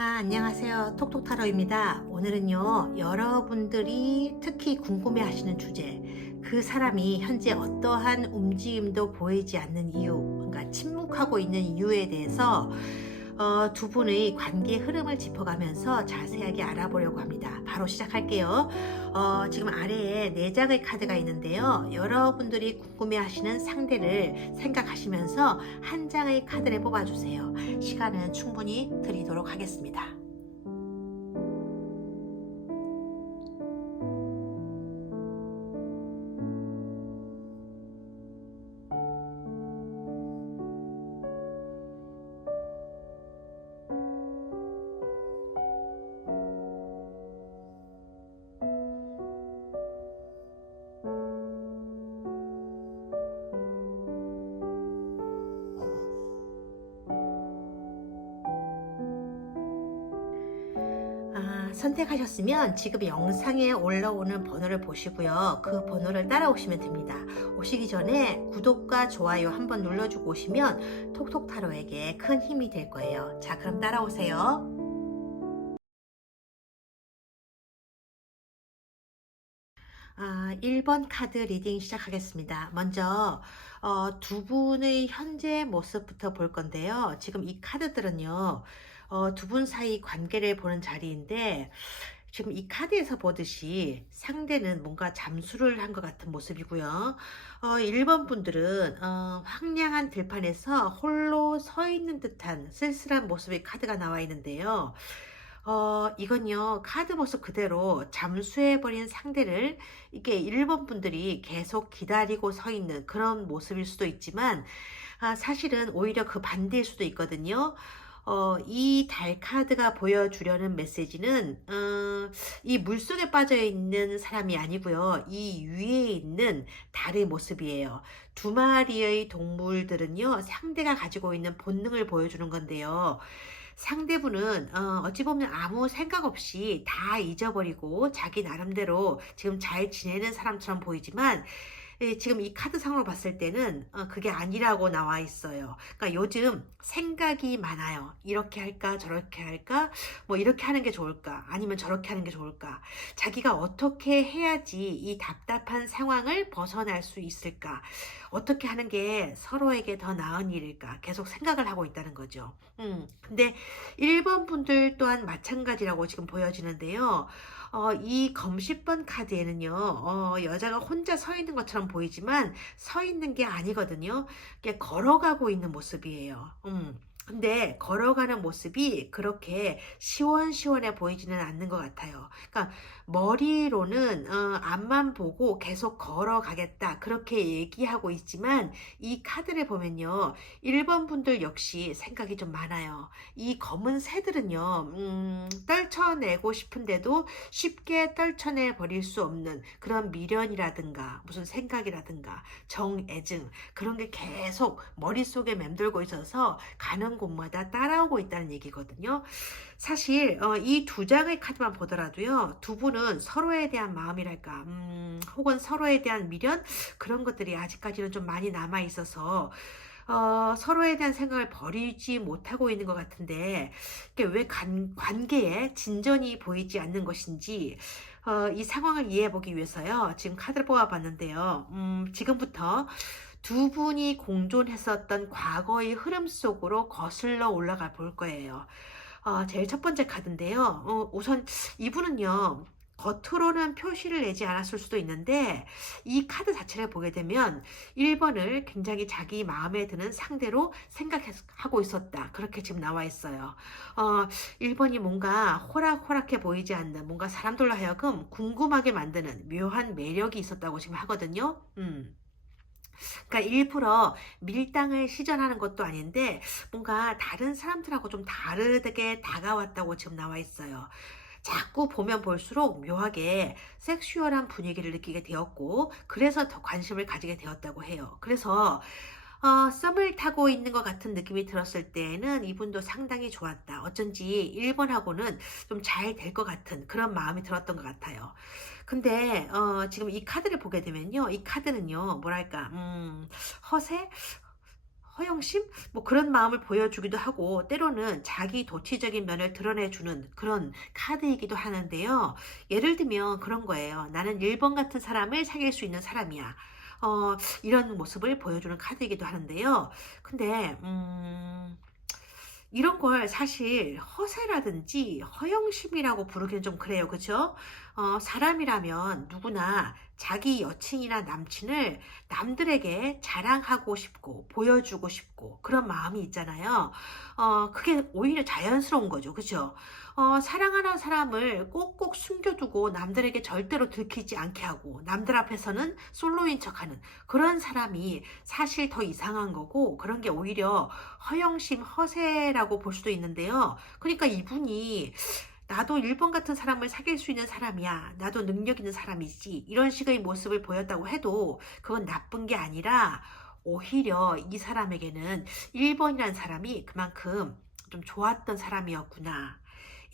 안녕하세요. 톡톡타로입니다. 오늘은요, 여러분들이 특히 궁금해 하시는 주제, 그 사람이 현재 어떠한 움직임도 보이지 않는 이유, 그러니까 침묵하고 있는 이유에 대해서 두 분의 관계 흐름을 짚어가면서 자세하게 알아보려고 합니다. 바로 시작할게요. 지금 아래에 4장의 카드가 있는데요. 여러분들이 궁금해 하시는 상대를 생각하시면서 한 장의 카드를 뽑아주세요. 시간은 충분히 드리도록 하겠습니다. 선택하셨으면 지금 영상에 올라오는 번호를 보시고요. 그 번호를 따라오시면 됩니다. 오시기 전에 구독과 좋아요 한번 눌러주고 오시면 톡톡타로에게 큰 힘이 될 거예요. 자, 그럼 따라오세요. 1번 카드 리딩 시작하겠습니다. 먼저 두 분의 현재 모습부터 볼 건데요. 지금 이 카드들은요. 두 분 사이 관계를 보는 자리인데 지금 이 카드에서 보듯이 상대는 뭔가 잠수를 한 것 같은 모습이고요. 1번 분들은 황량한 들판에서 홀로 서 있는 듯한 쓸쓸한 모습의 카드가 나와 있는데요. 이건요, 카드 모습 그대로 잠수해버린 상대를 이게 1번 분들이 계속 기다리고 서 있는 그런 모습일 수도 있지만, 사실은 오히려 그 반대일 수도 있거든요. 이 달 카드가 보여주려는 메시지는, 이 물속에 빠져 있는 사람이 아니고요. 이 위에 있는 달의 모습이에요. 두 마리의 동물들은요, 상대가 가지고 있는 본능을 보여주는 건데요. 상대분은 어찌 보면 아무 생각 없이 다 잊어버리고 자기 나름대로 지금 잘 지내는 사람처럼 보이지만 지금 이 카드상으로 봤을 때는 그게 아니라고 나와 있어요. 그러니까 요즘 생각이 많아요. 이렇게 할까 저렇게 할까, 뭐 이렇게 하는 게 좋을까 아니면 저렇게 하는 게 좋을까, 자기가 어떻게 해야지 이 답답한 상황을 벗어날 수 있을까, 어떻게 하는 게 서로에게 더 나은 일일까 계속 생각을 하고 있다는 거죠. 근데 1번 분들 또한 마찬가지라고 지금 보여지는데요. 이 검10번 카드에는요, 여자가 혼자 서 있는 것처럼 보이지만 서 있는 게 아니거든요. 이게 걸어가고 있는 모습이에요. 근데 걸어가는 모습이 그렇게 시원시원해 보이지는 않는 것 같아요. 그러니까 머리로는 앞만 보고 계속 걸어가겠다 그렇게 얘기하고 있지만 이 카드를 보면요, 1번 분들 역시 생각이 좀 많아요. 이 검은 새들은요, 떨쳐내고 싶은데도 쉽게 떨쳐내 버릴 수 없는 그런 미련이라든가 무슨 생각이라든가 정애증, 그런 게 계속 머릿속에 맴돌고 있어서 가는 곳마다 따라오고 있다는 얘기거든요. 사실 이 두 장의 카드만 보더라도요, 두 분은 서로에 대한 마음이랄까, 혹은 서로에 대한 미련, 그런 것들이 아직까지는 좀 많이 남아 있어서 서로에 대한 생각을 버리지 못하고 있는 것 같은데, 이게 왜 관계에 진전이 보이지 않는 것인지, 이 상황을 이해해 보기 위해서요, 지금 카드를 뽑아봤는데요. 지금부터 두 분이 공존했었던 과거의 흐름 속으로 거슬러 올라가 볼 거예요. 제일 첫 번째 카드인데요. 우선 이분은요, 겉으로는 표시를 내지 않았을 수도 있는데, 이 카드 자체를 보게 되면 1번을 굉장히 자기 마음에 드는 상대로 생각하고 있었다, 그렇게 지금 나와 있어요. 1번이 뭔가 호락호락해 보이지 않는, 뭔가 사람들로 하여금 궁금하게 만드는 묘한 매력이 있었다고 지금 하거든요. 그러니까 일부러 밀당을 시전하는 것도 아닌데 뭔가 다른 사람들하고 좀 다르게 다가왔다고 지금 나와 있어요. 자꾸 보면 볼수록 묘하게 섹슈얼한 분위기를 느끼게 되었고, 그래서 더 관심을 가지게 되었다고 해요. 그래서 썸을 타고 있는 것 같은 느낌이 들었을 때에는 이분도 상당히 좋았다, 어쩐지 1번하고는 좀 잘 될 것 같은 그런 마음이 들었던 것 같아요. 근데 지금 이 카드를 보게 되면요, 이 카드는요, 뭐랄까, 허세? 허영심? 뭐 그런 마음을 보여주기도 하고 때로는 자기 도취적인 면을 드러내주는 그런 카드이기도 하는데요. 예를 들면 그런 거예요. 나는 1번 같은 사람을 사귈 수 있는 사람이야. 이런 모습을 보여주는 카드이기도 하는데요. 근데 이런 걸 사실 허세라든지 허영심이라고 부르기는 좀 그래요. 그죠? 사람이라면 누구나 자기 여친이나 남친을 남들에게 자랑하고 싶고 보여주고 싶고 그런 마음이 있잖아요. 그게 오히려 자연스러운 거죠. 그죠? 사랑하는 사람을 꼭꼭 숨겨두고 남들에게 절대로 들키지 않게 하고 남들 앞에서는 솔로인 척하는 그런 사람이 사실 더 이상한 거고 그런 게 오히려 허영심, 허세라고 볼 수도 있는데요. 그러니까 이분이 나도 1번 같은 사람을 사귈 수 있는 사람이야. 나도 능력 있는 사람이지. 이런 식의 모습을 보였다고 해도 그건 나쁜 게 아니라 오히려 이 사람에게는 1번이라는 사람이 그만큼 좀 좋았던 사람이었구나.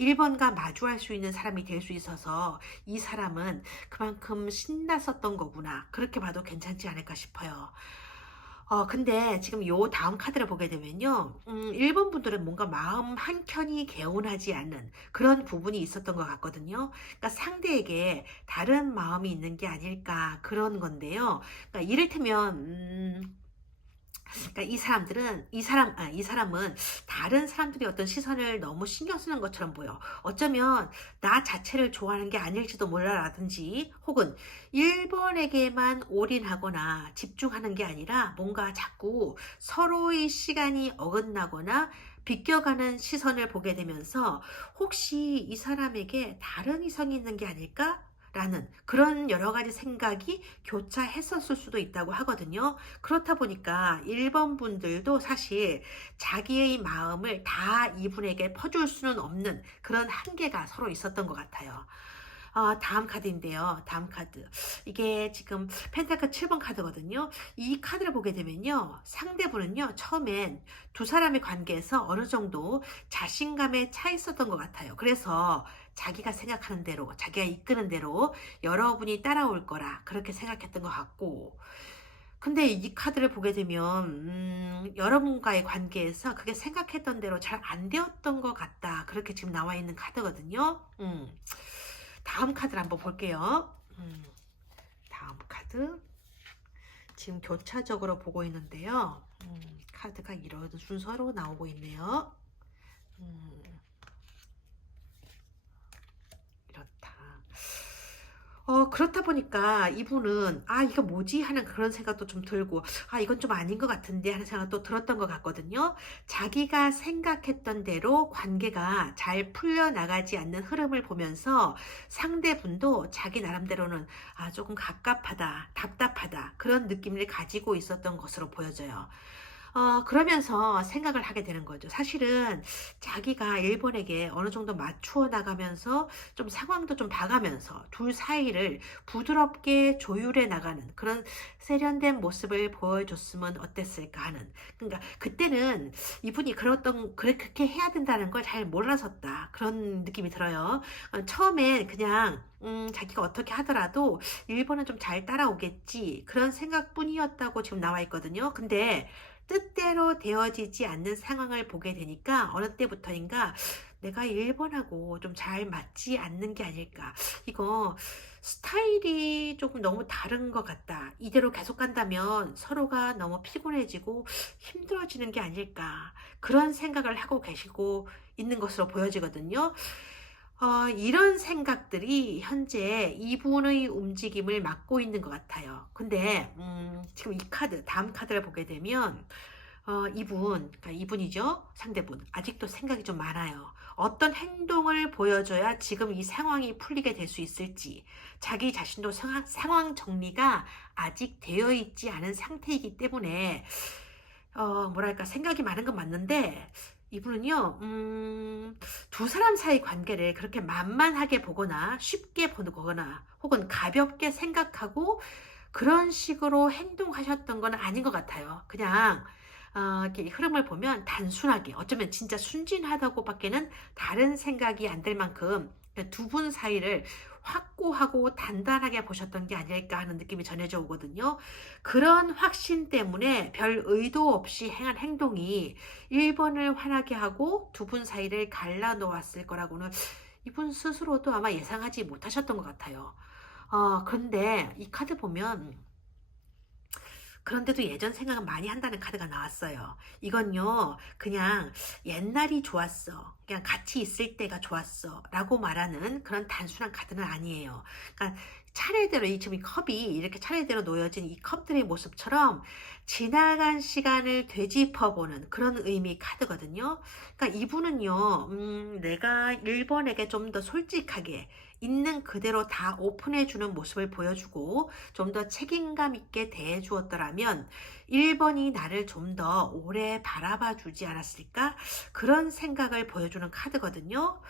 1번과 마주할 수 있는 사람이 될 수 있어서 이 사람은 그만큼 신났었던 거구나. 그렇게 봐도 괜찮지 않을까 싶어요. 근데 지금 요 다음 카드를 보게 되면요. 1번 분들은 뭔가 마음 한켠이 개운하지 않는 그런 부분이 있었던 것 같거든요. 그러니까 상대에게 다른 마음이 있는 게 아닐까 그런 건데요. 그러니까 이를테면, 그러니까 이 사람은 다른 사람들이 어떤 시선을 너무 신경 쓰는 것처럼 보여. 어쩌면 나 자체를 좋아하는 게 아닐지도 몰라라든지, 혹은 1번에게만 올인하거나 집중하는 게 아니라 뭔가 자꾸 서로의 시간이 어긋나거나 비껴가는 시선을 보게 되면서 혹시 이 사람에게 다른 이성이 있는 게 아닐까? 라는 그런 여러 가지 생각이 교차했었을 수도 있다고 하거든요. 그렇다 보니까 1번 분들도 사실 자기의 마음을 다 이분에게 퍼줄 수는 없는 그런 한계가 서로 있었던 것 같아요. 다음 카드인데요. 다음 카드. 이게 지금 펜타클 7번 카드거든요. 이 카드를 보게 되면요. 상대분은요. 처음엔 두 사람의 관계에서 어느 정도 자신감에 차 있었던 것 같아요. 그래서 자기가 생각하는 대로, 자기가 이끄는 대로 여러분이 따라올 거라 그렇게 생각했던 것 같고, 근데 이 카드를 보게 되면 여러분과의 관계에서 그게 생각했던 대로 잘 안 되었던 것 같다. 그렇게 지금 나와 있는 카드거든요. 다음 카드를 한번 볼게요. 다음 카드. 지금 교차적으로 보고 있는데요. 카드가 이런 순서로 나오고 있네요. 이렇다. 그렇다 보니까 이분은 이거 뭐지? 하는 그런 생각도 좀 들고 이건 좀 아닌 것 같은데 하는 생각도 들었던 것 같거든요. 자기가 생각했던 대로 관계가 잘 풀려나가지 않는 흐름을 보면서 상대분도 자기 나름대로는 조금 갑갑하다, 답답하다 그런 느낌을 가지고 있었던 것으로 보여져요. 그러면서 생각을 하게 되는 거죠. 사실은 자기가 1번에게 어느 정도 맞추어 나가면서 좀 상황도 좀 봐가면서 둘 사이를 부드럽게 조율해 나가는 그런 세련된 모습을 보여줬으면 어땠을까 하는. 그러니까 그때는 이분이 그렇게 해야 된다는 걸 잘 몰랐었다. 그런 느낌이 들어요. 처음엔 그냥 자기가 어떻게 하더라도 1번은 좀 잘 따라오겠지. 그런 생각뿐이었다고 지금 나와 있거든요. 근데 뜻대로 되어지지 않는 상황을 보게 되니까 어느 때부터인가 내가 1번하고 좀 잘 맞지 않는 게 아닐까. 이거 스타일이 조금 너무 다른 것 같다. 이대로 계속 간다면 서로가 너무 피곤해지고 힘들어지는 게 아닐까. 그런 생각을 하고 계시고 있는 것으로 보여지거든요. 이런 생각들이 현재 이분의 움직임을 막고 있는 것 같아요. 근데 지금 이 카드, 다음 카드를 보게 되면 그러니까 이분이죠. 상대분. 아직도 생각이 좀 많아요. 어떤 행동을 보여줘야 지금 이 상황이 풀리게 될 수 있을지, 자기 자신도 상황 정리가 아직 되어 있지 않은 상태이기 때문에 뭐랄까 생각이 많은 건 맞는데 이분은요, 두 사람 사이 관계를 그렇게 만만하게 보거나 쉽게 보거나 혹은 가볍게 생각하고 그런 식으로 행동하셨던 건 아닌 것 같아요. 그냥 이렇게 흐름을 보면 단순하게 어쩌면 진짜 순진하다고 밖에는 다른 생각이 안 들 만큼 두 분 사이를 확고하고 단단하게 보셨던 게 아닐까 하는 느낌이 전해져 오거든요. 그런 확신 때문에 별 의도 없이 행한 행동이 1번을 화나게 하고 두 분 사이를 갈라 놓았을 거라고는 이분 스스로도 아마 예상하지 못하셨던 것 같아요. 그런데 이 카드 보면 그런데도 예전 생각은 많이 한다는 카드가 나왔어요. 이건요, 그냥 옛날이 좋았어. 그냥 같이 있을 때가 좋았어. 라고 말하는 그런 단순한 카드는 아니에요. 그러니까 차례대로, 지금 이 컵이 이렇게 차례대로 놓여진 이 컵들의 모습처럼 지나간 시간을 되짚어보는 그런 의미 카드거든요. 그러니까 이분은요, 내가 1번에게 좀 더 솔직하게 있는 그대로 다 오픈해주는 모습을 보여주고 좀 더 책임감 있게 대해 주었더라면 1번이 나를 좀 더 오래 바라봐 주지 않았을까? 그런 생각을 보여주는 카드거든요.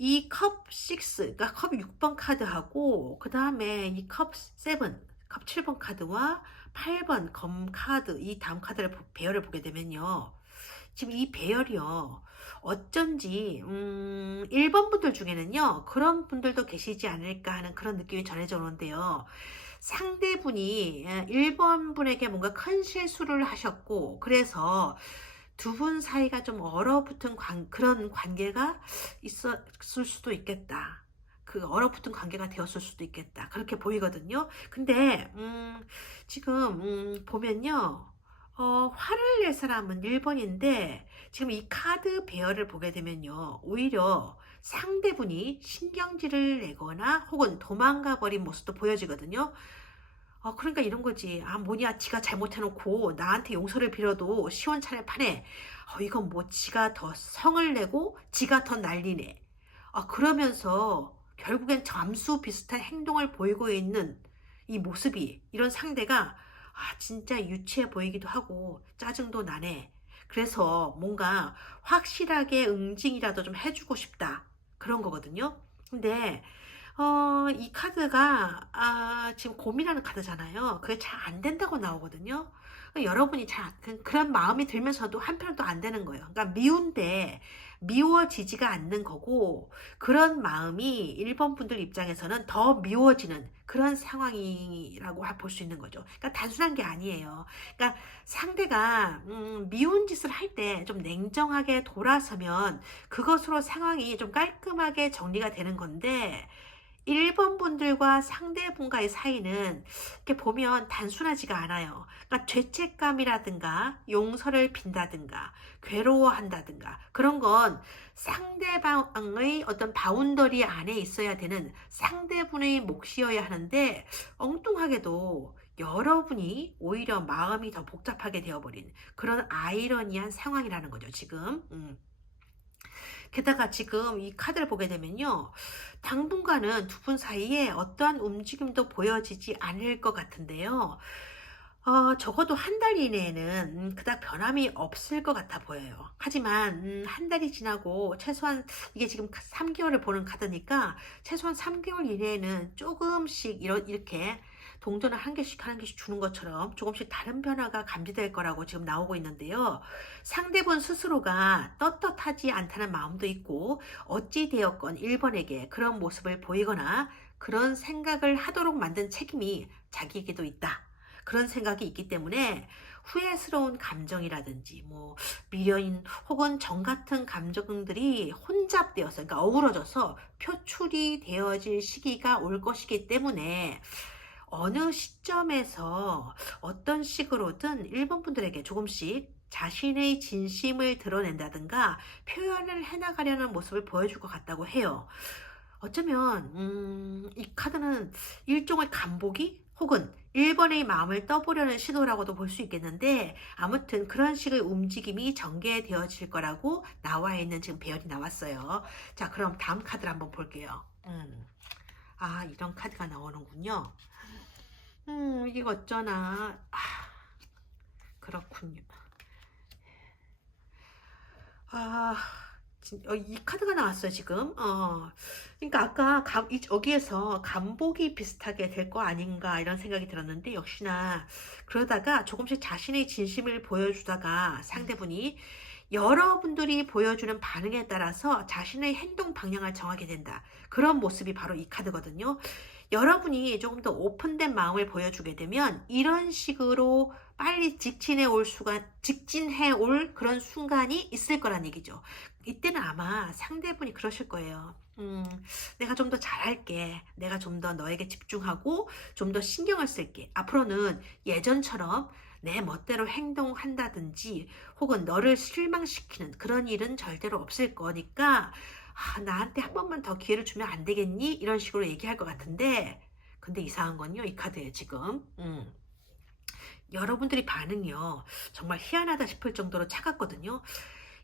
이 컵 6, 그러니까 컵 6번 카드하고 그 다음에 이 컵 7, 컵 7번 카드와 8번 검 카드, 이 다음 카드를 배열을 보게 되면요. 지금 이 배열이요. 어쩐지 1번 분들 중에는요. 그런 분들도 계시지 않을까 하는 그런 느낌이 전해져 오는데요. 상대분이 1번 분에게 뭔가 큰 실수를 하셨고 그래서 두 분 사이가 좀 얼어붙은 그런 관계가 있었을 수도 있겠다. 그 얼어붙은 관계가 되었을 수도 있겠다. 그렇게 보이거든요. 근데 지금 보면요. 화를 낼 사람은 1번인데 지금 이 카드 배열을 보게 되면요. 오히려 상대분이 신경질을 내거나 혹은 도망가 버린 모습도 보여지거든요. 그러니까 이런 거지. 뭐냐, 지가 잘못해놓고 나한테 용서를 빌어도 시원찮을 판에, 이건 뭐 지가 더 성을 내고 지가 더 난리네. 그러면서 결국엔 잠수 비슷한 행동을 보이고 있는 이 모습이, 이런 상대가, 진짜 유치해 보이기도 하고, 짜증도 나네. 그래서 뭔가 확실하게 응징이라도 좀 해주고 싶다. 그런 거거든요. 근데, 이 카드가 지금 고민하는 카드잖아요. 그게 잘 안 된다고 나오거든요. 여러분이 잘 그런 마음이 들면서도 한편은 또 안 되는 거예요. 그러니까 미운데 미워지지가 않는 거고 그런 마음이 1번 분들 입장에서는 더 미워지는 그런 상황이라고 볼 수 있는 거죠. 그러니까 단순한 게 아니에요. 그러니까 상대가 미운 짓을 할 때 좀 냉정하게 돌아서면 그것으로 상황이 좀 깔끔하게 정리가 되는 건데 1번 분들과 상대분과의 사이는 이렇게 보면 단순하지가 않아요. 그러니까 죄책감이라든가 용서를 빈다든가 괴로워한다든가 그런 건 상대방의 어떤 바운더리 안에 있어야 되는 상대분의 몫이어야 하는데 엉뚱하게도 여러분이 오히려 마음이 더 복잡하게 되어버린 그런 아이러니한 상황이라는 거죠, 지금. 게다가 지금 이 카드를 보게 되면요. 당분간은 두 분 사이에 어떠한 움직임도 보여지지 않을 것 같은데요. 적어도 한 달 이내에는 그닥 변함이 없을 것 같아 보여요. 하지만 한 달이 지나고 최소한 이게 지금 3개월을 보는 카드니까 최소한 3개월 이내에는 조금씩 이렇게 동전을 한 개씩 한 개씩 주는 것처럼 조금씩 다른 변화가 감지될 거라고 지금 나오고 있는데요. 상대분 스스로가 떳떳하지 않다는 마음도 있고 어찌 되었건 1번에게 그런 모습을 보이거나 그런 생각을 하도록 만든 책임이 자기에게도 있다. 그런 생각이 있기 때문에 후회스러운 감정이라든지 뭐 미련 혹은 정 같은 감정들이 혼잡되어서 그러니까 어우러져서 표출이 되어질 시기가 올 것이기 때문에 어느 시점에서 어떤 식으로든 1번 분들에게 조금씩 자신의 진심을 드러낸다든가 표현을 해나가려는 모습을 보여줄 것 같다고 해요. 어쩌면 이 카드는 일종의 간보기 혹은 1번의 마음을 떠보려는 시도라고도 볼 수 있겠는데 아무튼 그런 식의 움직임이 전개되어질 거라고 나와 있는 지금 배열이 나왔어요. 자, 그럼 다음 카드를 한번 볼게요. 이런 카드가 나오는군요. 이게 어쩌나. 그렇군요. 아, 이 카드가 나왔어요, 지금. 그러니까 아까 여기에서 간보기 비슷하게 될 거 아닌가 이런 생각이 들었는데, 역시나 그러다가 조금씩 자신의 진심을 보여주다가 상대분이 여러분들이 보여주는 반응에 따라서 자신의 행동 방향을 정하게 된다. 그런 모습이 바로 이 카드거든요. 여러분이 조금 더 오픈된 마음을 보여주게 되면 이런 식으로 빨리 직진해 올 그런 순간이 있을 거란 얘기죠. 이때는 아마 상대분이 그러실 거예요. 내가 좀 더 잘할게. 내가 좀 더 너에게 집중하고 좀 더 신경을 쓸게. 앞으로는 예전처럼 내 멋대로 행동한다든지 혹은 너를 실망시키는 그런 일은 절대로 없을 거니까 나한테 한 번만 더 기회를 주면 안 되겠니? 이런 식으로 얘기할 것 같은데, 근데 이상한 건요, 이 카드에 지금 여러분들이 반응이요 정말 희한하다 싶을 정도로 차갑거든요.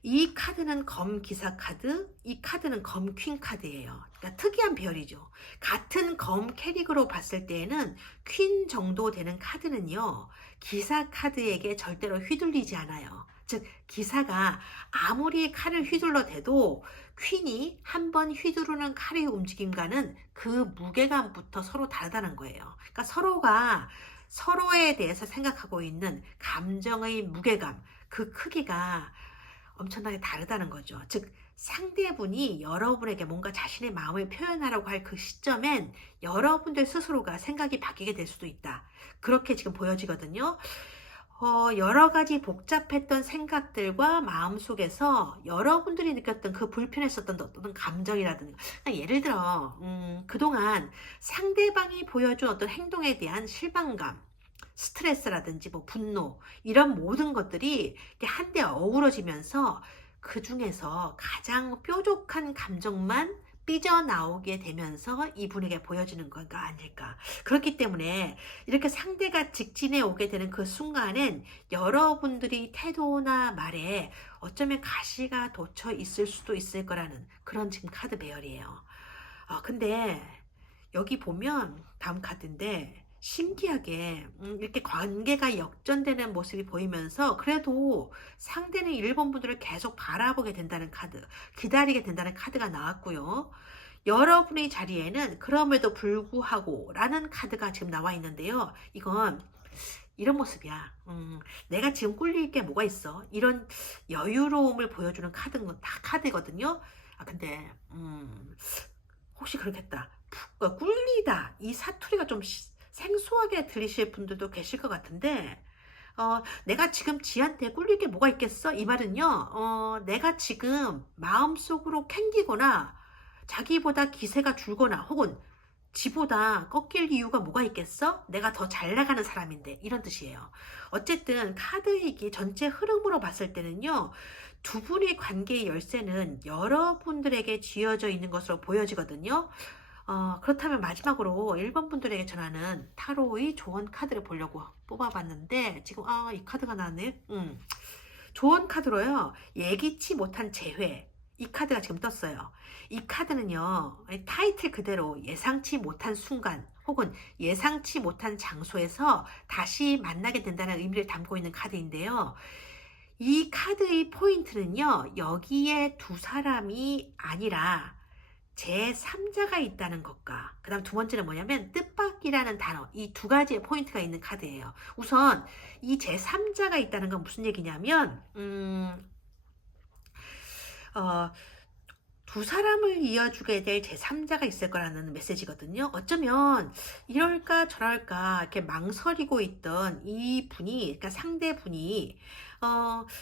이 카드는 검 기사 카드, 이 카드는 검 퀸 카드예요. 그러니까 특이한 배열이죠. 같은 검 캐릭으로 봤을 때에는 퀸 정도 되는 카드는요, 기사 카드에게 절대로 휘둘리지 않아요. 즉, 기사가 아무리 칼을 휘둘러 대도 퀸이 한번 휘두르는 칼의 움직임과는 그 무게감부터 서로 다르다는 거예요. 그러니까 서로가 서로에 대해서 생각하고 있는 감정의 무게감, 그 크기가 엄청나게 다르다는 거죠. 즉, 상대분이 여러분에게 뭔가 자신의 마음을 표현하라고 할 그 시점엔 여러분들 스스로가 생각이 바뀌게 될 수도 있다. 그렇게 지금 보여지거든요. 여러 가지 복잡했던 생각들과 마음속에서 여러분들이 느꼈던 그 불편했었던 어떤 감정이라든가, 그러니까 예를 들어 그동안 상대방이 보여준 어떤 행동에 대한 실망감, 스트레스라든지 뭐 분노, 이런 모든 것들이 한데 어우러지면서 그 중에서 가장 뾰족한 감정만 삐져나오게 되면서 이분에게 보여지는 건가 아닐까. 그렇기 때문에 이렇게 상대가 직진해 오게 되는 그 순간엔 여러분들이 태도나 말에 어쩌면 가시가 돋쳐 있을 수도 있을 거라는 그런 지금 카드 배열이에요. 근데 여기 보면 다음 카드인데, 신기하게 이렇게 관계가 역전되는 모습이 보이면서 그래도 상대는 1번 분들을 계속 바라보게 된다는 카드, 기다리게 된다는 카드가 나왔고요. 여러분의 자리에는 그럼에도 불구하고 라는 카드가 지금 나와 있는데요. 이건 이런 모습이야. 내가 지금 꿀릴 게 뭐가 있어? 이런 여유로움을 보여주는 카드거든요. 근데 혹시 그렇겠다. 꿀리다. 이 사투리가 좀 생소하게 들리실 분들도 계실 것 같은데, 내가 지금 지한테 꿀릴 게 뭐가 있겠어? 이 말은요, 내가 지금 마음속으로 캥기거나 자기보다 기세가 줄거나 혹은 지보다 꺾일 이유가 뭐가 있겠어? 내가 더 잘 나가는 사람인데, 이런 뜻이에요. 어쨌든 카드의 전체 흐름으로 봤을 때는요, 두 분의 관계의 열쇠는 여러분들에게 쥐어져 있는 것으로 보여지거든요. 그렇다면 마지막으로 1번 분들에게 전하는 타로의 조언 카드를 보려고 뽑아봤는데, 지금 이 카드가 나왔네. 조언 카드로요, 예기치 못한 재회, 이 카드가 지금 떴어요. 이 카드는요, 타이틀 그대로 예상치 못한 순간 혹은 예상치 못한 장소에서 다시 만나게 된다는 의미를 담고 있는 카드인데요. 이 카드의 포인트는요, 여기에 두 사람이 아니라 제3자가 있다는 것과, 그 다음 두 번째는 뭐냐면 뜻밖이라는 단어, 이 두 가지의 포인트가 있는 카드예요. 우선 이 제3자가 있다는 건 무슨 얘기냐면 두 사람을 이어주게 될 제3자가 있을 거라는 메시지거든요. 어쩌면 이럴까 저럴까 이렇게 망설이고 있던 이 분이, 그러니까 상대분이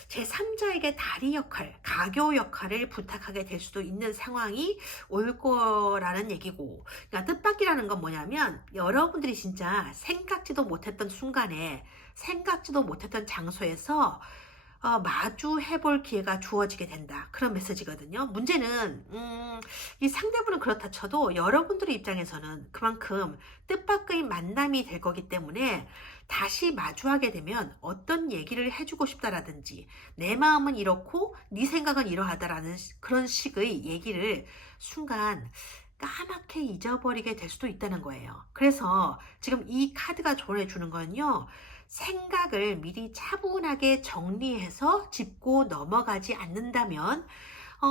제3자에게 다리 역할, 가교 역할을 부탁하게 될 수도 있는 상황이 올 거라는 얘기고, 그러니까 뜻밖이라는 건 뭐냐면 여러분들이 진짜 생각지도 못했던 순간에, 생각지도 못했던 장소에서 마주해볼 기회가 주어지게 된다. 그런 메시지거든요. 문제는 이 상대분은 그렇다 쳐도 여러분들의 입장에서는 그만큼 뜻밖의 만남이 될 거기 때문에 다시 마주하게 되면 어떤 얘기를 해주고 싶다라든지, 내 마음은 이렇고 네 생각은 이러하다라는 그런 식의 얘기를 순간 까맣게 잊어버리게 될 수도 있다는 거예요. 그래서 지금 이 카드가 조언해주는 건요, 생각을 미리 차분하게 정리해서 짚고 넘어가지 않는다면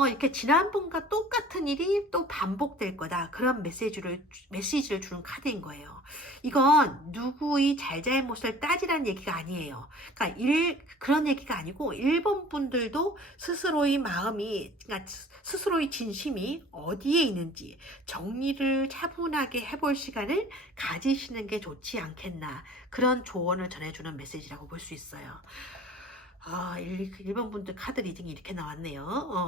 이렇게 지난번과 똑같은 일이 또 반복될 거다. 그런 메시지를 주는 카드인 거예요. 이건 누구의 잘잘못을 따지라는 얘기가 아니에요. 그러니까 그런 얘기가 아니고 일본 분들도 스스로의 마음이, 그러니까 스스로의 진심이 어디에 있는지 정리를 차분하게 해볼 시간을 가지시는 게 좋지 않겠나. 그런 조언을 전해주는 메시지라고 볼 수 있어요. 일본 분들 카드 리딩이 이렇게 나왔네요.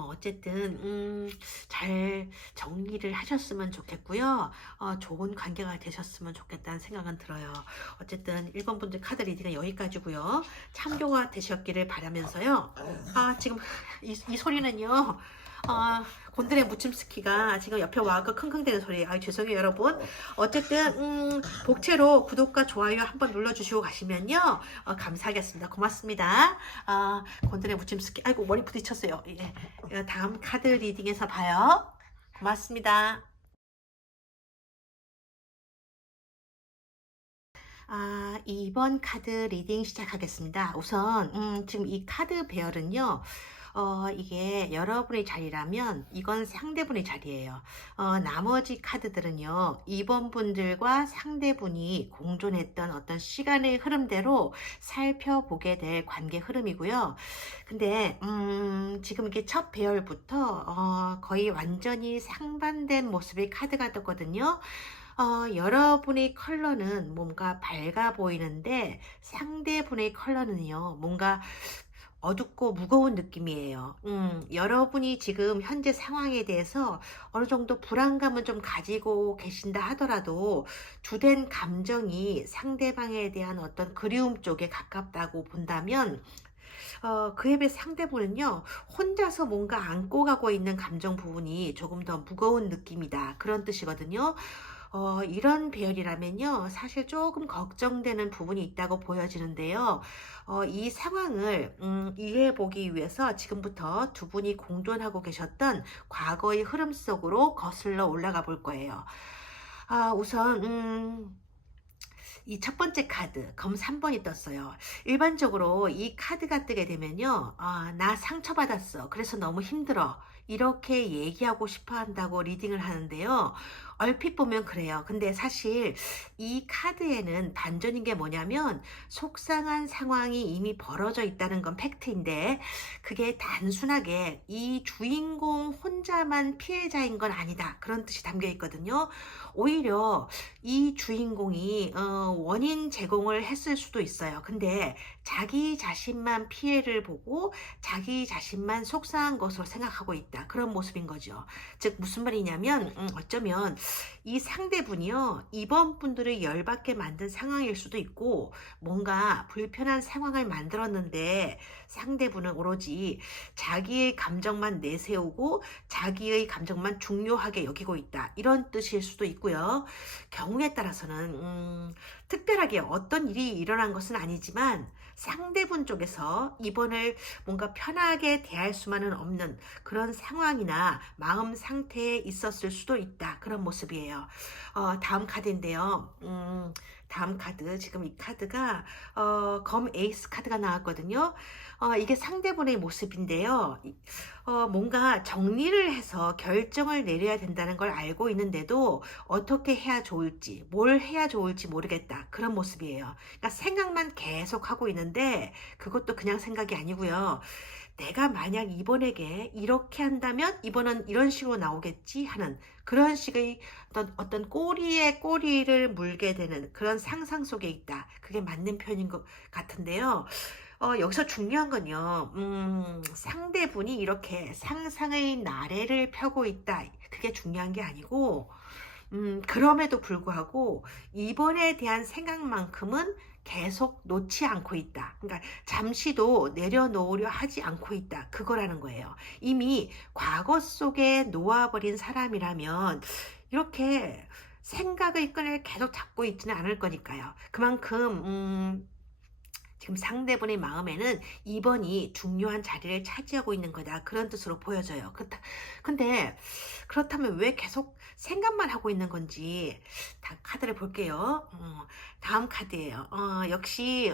어쨌든, 잘 정리를 하셨으면 좋겠고요. 좋은 관계가 되셨으면 좋겠다는 생각은 들어요. 어쨌든, 일본 분들 카드 리딩은 여기까지고요. 참조가 되셨기를 바라면서요. 지금 이 소리는요. 곤드레 무침스키가 지금 옆에 와가 킁킁대는 소리. 죄송해요, 여러분. 어쨌든, 복채로 구독과 좋아요 한번 눌러주시고 가시면요. 감사하겠습니다. 고맙습니다. 곤드레 무침스키. 아이고, 머리 부딪혔어요. 예. 다음 카드 리딩에서 봐요. 고맙습니다. 이번 카드 리딩 시작하겠습니다. 우선, 지금 이 카드 배열은요. 이게 여러분의 자리라면 이건 상대분의 자리예요. 나머지 카드들은요, 이번 분들과 상대분이 공존했던 어떤 시간의 흐름대로 살펴보게 될 관계 흐름이고요. 근데, 지금 이게 첫 배열부터, 거의 완전히 상반된 모습의 카드가 떴거든요. 여러분의 컬러는 뭔가 밝아 보이는데 상대분의 컬러는요, 뭔가 어둡고 무거운 느낌이에요. 여러분이 지금 현재 상황에 대해서 어느 정도 불안감은 좀 가지고 계신다 하더라도 주된 감정이 상대방에 대한 어떤 그리움 쪽에 가깝다고 본다면 그에 비해 상대분은요, 혼자서 뭔가 안고 가고 있는 감정 부분이 조금 더 무거운 느낌이다. 그런 뜻이거든요. 이런 배열이라면요, 사실 조금 걱정되는 부분이 있다고 보여지는데요. 이 상황을 이해해 보기 위해서 지금부터 두 분이 공존하고 계셨던 과거의 흐름 속으로 거슬러 올라가 볼 거예요. 우선, 이 첫 번째 카드, 검 3번이 떴어요. 일반적으로 이 카드가 뜨게 되면요, 나 상처받았어. 그래서 너무 힘들어. 이렇게 얘기하고 싶어 한다고 리딩을 하는데요. 얼핏 보면 그래요. 근데 사실 이 카드에는 반전인 게 뭐냐면 속상한 상황이 이미 벌어져 있다는 건 팩트인데 그게 단순하게 이 주인공 혼자만 피해자인 건 아니다. 그런 뜻이 담겨 있거든요. 오히려 이 주인공이 원인 제공을 했을 수도 있어요. 근데 자기 자신만 피해를 보고 자기 자신만 속상한 것으로 생각하고 있다. 그런 모습인 거죠. 즉 무슨 말이냐면 어쩌면 이 상대분이요, 이번 분들을 열받게 만든 상황일 수도 있고 뭔가 불편한 상황을 만들었는데 상대분은 오로지 자기의 감정만 내세우고 자기의 감정만 중요하게 여기고 있다. 이런 뜻일 수도 있고요. 경우에 따라서는 특별하게 어떤 일이 일어난 것은 아니지만 상대분 쪽에서 이번을 뭔가 편하게 대할 수만은 없는 그런 상황이나 마음 상태에 있었을 수도 있다. 그런 모습이에요. 다음 카드인데요. 다음 카드, 지금 이 카드가 검 에이스 카드가 나왔거든요. 이게 상대분의 모습인데요. 뭔가 정리를 해서 결정을 내려야 된다는 걸 알고 있는데도 어떻게 해야 좋을지, 뭘 해야 좋을지 모르겠다. 그런 모습이에요. 그러니까 생각만 계속 하고 있는데 그것도 그냥 생각이 아니고요. 내가 만약 이번에게 이렇게 한다면 이번은 이런 식으로 나오겠지 하는 그런 식의 어떤 꼬리에 꼬리를 물게 되는 그런 상상 속에 있다. 그게 맞는 표현인 것 같은데요. 여기서 중요한 건요, 상대분이 이렇게 상상의 나래를 펴고 있다. 그게 중요한 게 아니고, 그럼에도 불구하고, 이번에 대한 생각만큼은 계속 놓지 않고 있다. 그러니까 잠시도 내려놓으려 하지 않고 있다. 그거라는 거예요. 이미 과거 속에 놓아버린 사람이라면, 이렇게 생각의 끈을 계속 잡고 있지는 않을 거니까요. 그만큼, 지금 상대분의 마음에는 이번이 중요한 자리를 차지하고 있는 거다. 그런 뜻으로 보여져요. 근데 그렇다면 왜 계속 생각만 하고 있는 건지 카드를 볼게요. 다음 카드예요. 역시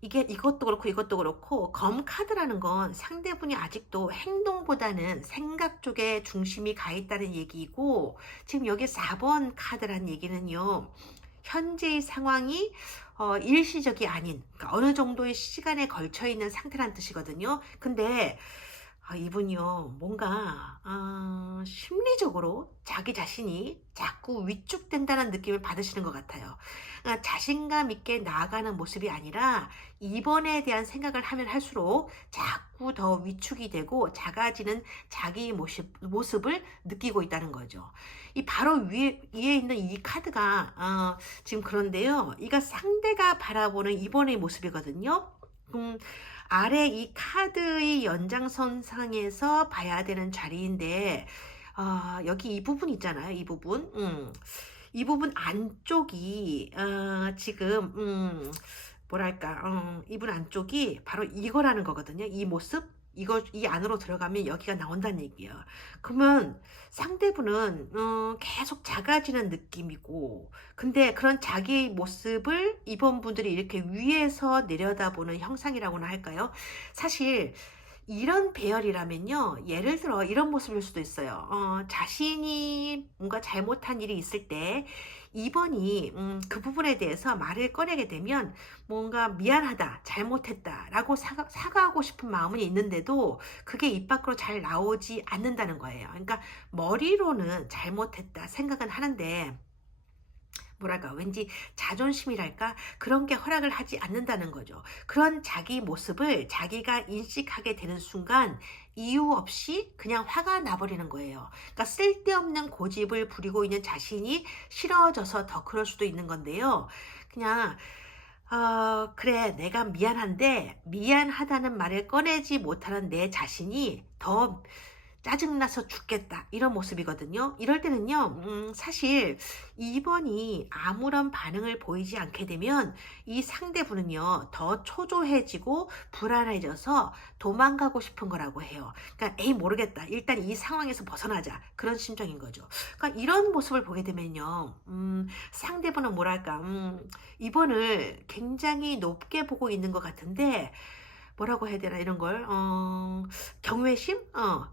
이게 이것도 그렇고 이것도 그렇고 검 카드라는 건 상대분이 아직도 행동보다는 생각 쪽에 중심이 가 있다는 얘기이고, 지금 여기 4번 카드란 얘기는요. 현재의 상황이 일시적이 아닌, 그러니까 어느 정도의 시간에 걸쳐 있는 상태란 뜻이거든요. 근데 이분이요, 뭔가 심리적으로 자기 자신이 자꾸 위축된다는 느낌을 받으시는 것 같아요. 그러니까 자신감 있게 나아가는 모습이 아니라 이번에 대한 생각을 하면 할수록 자꾸 더 위축이 되고 작아지는 자기 모습을 느끼고 있다는 거죠. 이 바로 위에 있는 이 카드가 지금 그런데요. 이가 상대가 바라보는 이번의 모습이거든요. 음, 아래 이 카드의 연장선상에서 봐야 되는 자리인데, 여기 이 부분 있잖아요. 이 부분. 이 부분 안쪽이, 지금, 뭐랄까, 이분 안쪽이 바로 이거라는 거거든요. 이 모습. 이 안으로 들어가면 여기가 나온다는 얘기예요. 그러면 상대분은, 계속 작아지는 느낌이고, 근데 그런 자기 모습을 이번 분들이 이렇게 위에서 내려다보는 형상이라고나 할까요? 사실 이런 배열이라면요, 예를 들어 이런 모습일 수도 있어요. 자신이 뭔가 잘못한 일이 있을 때 2번이 그 부분에 대해서 말을 꺼내게 되면 뭔가 미안하다, 잘못했다라고 사과하고 싶은 마음은 있는데도 그게 입 밖으로 잘 나오지 않는다는 거예요. 그러니까 머리로는 잘못했다 생각은 하는데, 뭐랄까, 왠지 자존심이랄까, 그런 게 허락을 하지 않는다는 거죠. 그런 자기 모습을 자기가 인식하게 되는 순간 이유 없이 그냥 화가 나버리는 거예요. 그러니까 쓸데없는 고집을 부리고 있는 자신이 싫어져서 더 그럴 수도 있는 건데요. 그냥 그래, 내가 미안한데 미안하다는 말을 꺼내지 못하는 내 자신이 더 짜증나서 죽겠다, 이런 모습이거든요. 이럴 때는요, 사실 2번이 아무런 반응을 보이지 않게 되면 이 상대분은요 더 초조해지고 불안해져서 도망가고 싶은 거라고 해요. 그러니까 에이, 모르겠다, 일단 이 상황에서 벗어나자, 그런 심정인 거죠. 그러니까 이런 모습을 보게 되면요, 상대분은 뭐랄까, 2번을 굉장히 높게 보고 있는 것 같은데, 뭐라고 해야 되나, 이런 걸, 경외심?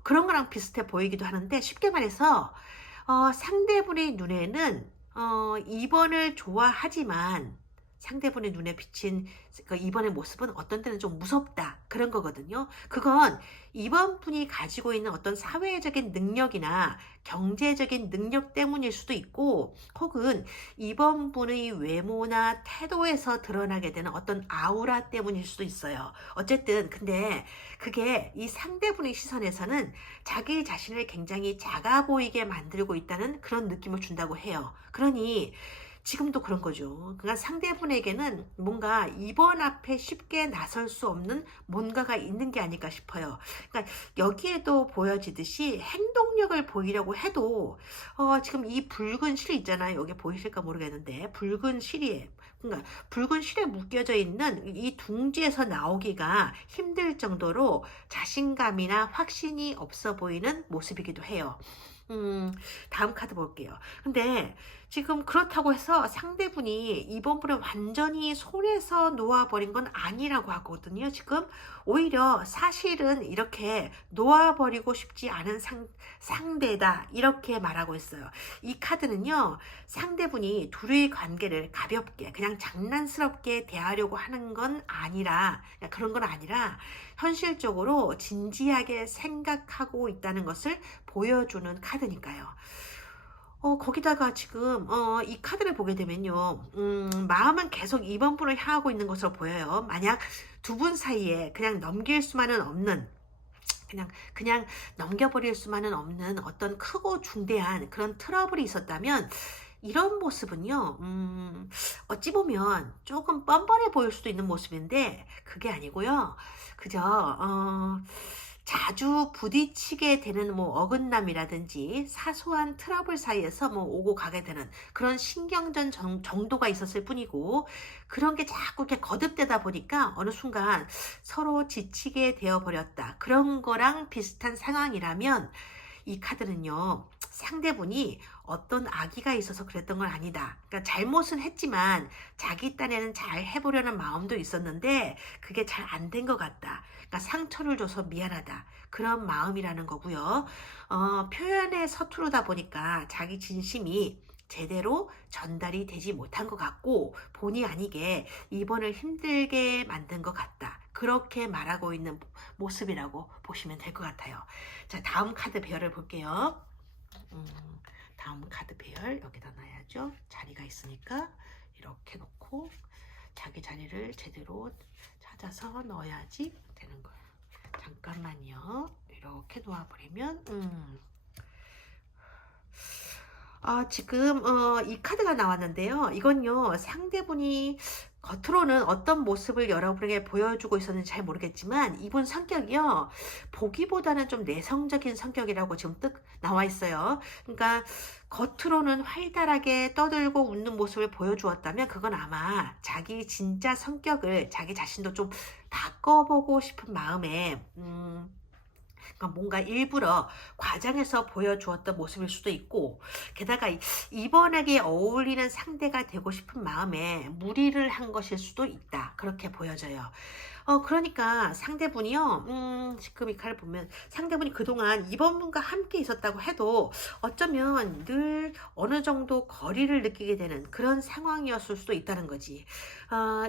그런 거랑 비슷해 보이기도 하는데, 쉽게 말해서, 상대분의 눈에는, 2번을 좋아하지만, 상대분의 눈에 비친 그 2번의 모습은 어떤 때는 좀 무섭다, 그런 거거든요. 그건 2번 분이 가지고 있는 어떤 사회적인 능력이나 경제적인 능력 때문일 수도 있고, 혹은 2번 분의 외모나 태도에서 드러나게 되는 어떤 아우라 때문일 수도 있어요. 어쨌든 근데 그게 이 상대분의 시선에서는 자기 자신을 굉장히 작아 보이게 만들고 있다는 그런 느낌을 준다고 해요. 그러니 지금도 그런 거죠. 그러니까 상대분에게는 뭔가 2번 앞에 쉽게 나설 수 없는 뭔가가 있는 게 아닐까 싶어요. 그러니까 여기에도 보여지듯이 행동력을 보이려고 해도, 지금 이 붉은 실 있잖아요. 여기 보이실까 모르겠는데, 붉은 실이, 그러니까 붉은 실에 묶여져 있는 이 둥지에서 나오기가 힘들 정도로 자신감이나 확신이 없어 보이는 모습이기도 해요. 다음 카드 볼게요. 근데 지금 그렇다고 해서 상대분이 이번 분을 완전히 손에서 놓아버린 건 아니라고 하거든요. 지금 오히려 사실은 이렇게 놓아버리고 싶지 않은 상대다, 이렇게 말하고 있어요. 이 카드는요, 상대분이 둘의 관계를 가볍게 그냥 장난스럽게 대하려고 하는 건 아니라, 그런 건 아니라 현실적으로 진지하게 생각하고 있다는 것을 보여주는 카드니까요. 거기다가 지금 이 카드를 보게 되면요, 마음은 계속 이번 분을 향하고 있는 것으로 보여요. 만약 두 분 사이에 그냥 넘길 수만은 없는, 그냥 넘겨버릴 수만은 없는 어떤 크고 중대한 그런 트러블이 있었다면, 이런 모습은요, 어찌 보면 조금 뻔뻔해 보일 수도 있는 모습인데, 그게 아니고요. 그저, 자주 부딪히게 되는 뭐 어긋남이라든지 사소한 트러블 사이에서 뭐 오고 가게 되는 그런 신경전 정도가 있었을 뿐이고, 그런 게 자꾸 이렇게 거듭되다 보니까 어느 순간 서로 지치게 되어 버렸다, 그런 거랑 비슷한 상황이라면 이 카드는요, 상대분이 어떤 악의가 있어서 그랬던 건 아니다. 그러니까 잘못은 했지만 자기 딴에는 잘 해보려는 마음도 있었는데 그게 잘 안 된 것 같다. 그러니까 상처를 줘서 미안하다. 그런 마음이라는 거고요. 표현에 서투르다 보니까 자기 진심이 제대로 전달이 되지 못한 것 같고 본의 아니게 이번을 힘들게 만든 것 같다. 그렇게 말하고 있는 모습이라고 보시면 될 것 같아요. 자, 다음 카드 배열을 볼게요. 음, 다음 카드 배열 여기다 놔야죠. 자리가 있으니까 이렇게 놓고 자기 자리를 제대로 찾아서 넣어야지 되는 거예요. 잠깐만요. 이렇게 놓아버리면 지금 이 카드가 나왔는데요. 이건요, 상대분이 겉으로는 어떤 모습을 여러분에게 보여주고 있었는지 잘 모르겠지만 이분 성격이요, 보기보다는 좀 내성적인 성격이라고 지금 뜻 나와 있어요. 그러니까 겉으로는 활달하게 떠들고 웃는 모습을 보여주었다면 그건 아마 자기 진짜 성격을 자기 자신도 좀 바꿔보고 싶은 마음에 그러니까 뭔가 일부러 과장해서 보여주었던 모습일 수도 있고, 게다가 이번에게 어울리는 상대가 되고 싶은 마음에 무리를 한 것일 수도 있다. 그렇게 보여져요. 그러니까 상대분이요, 지금 이 칼을 보면 상대분이 그동안 이번 분과 함께 있었다고 해도 어쩌면 늘 어느 정도 거리를 느끼게 되는 그런 상황이었을 수도 있다는 거지.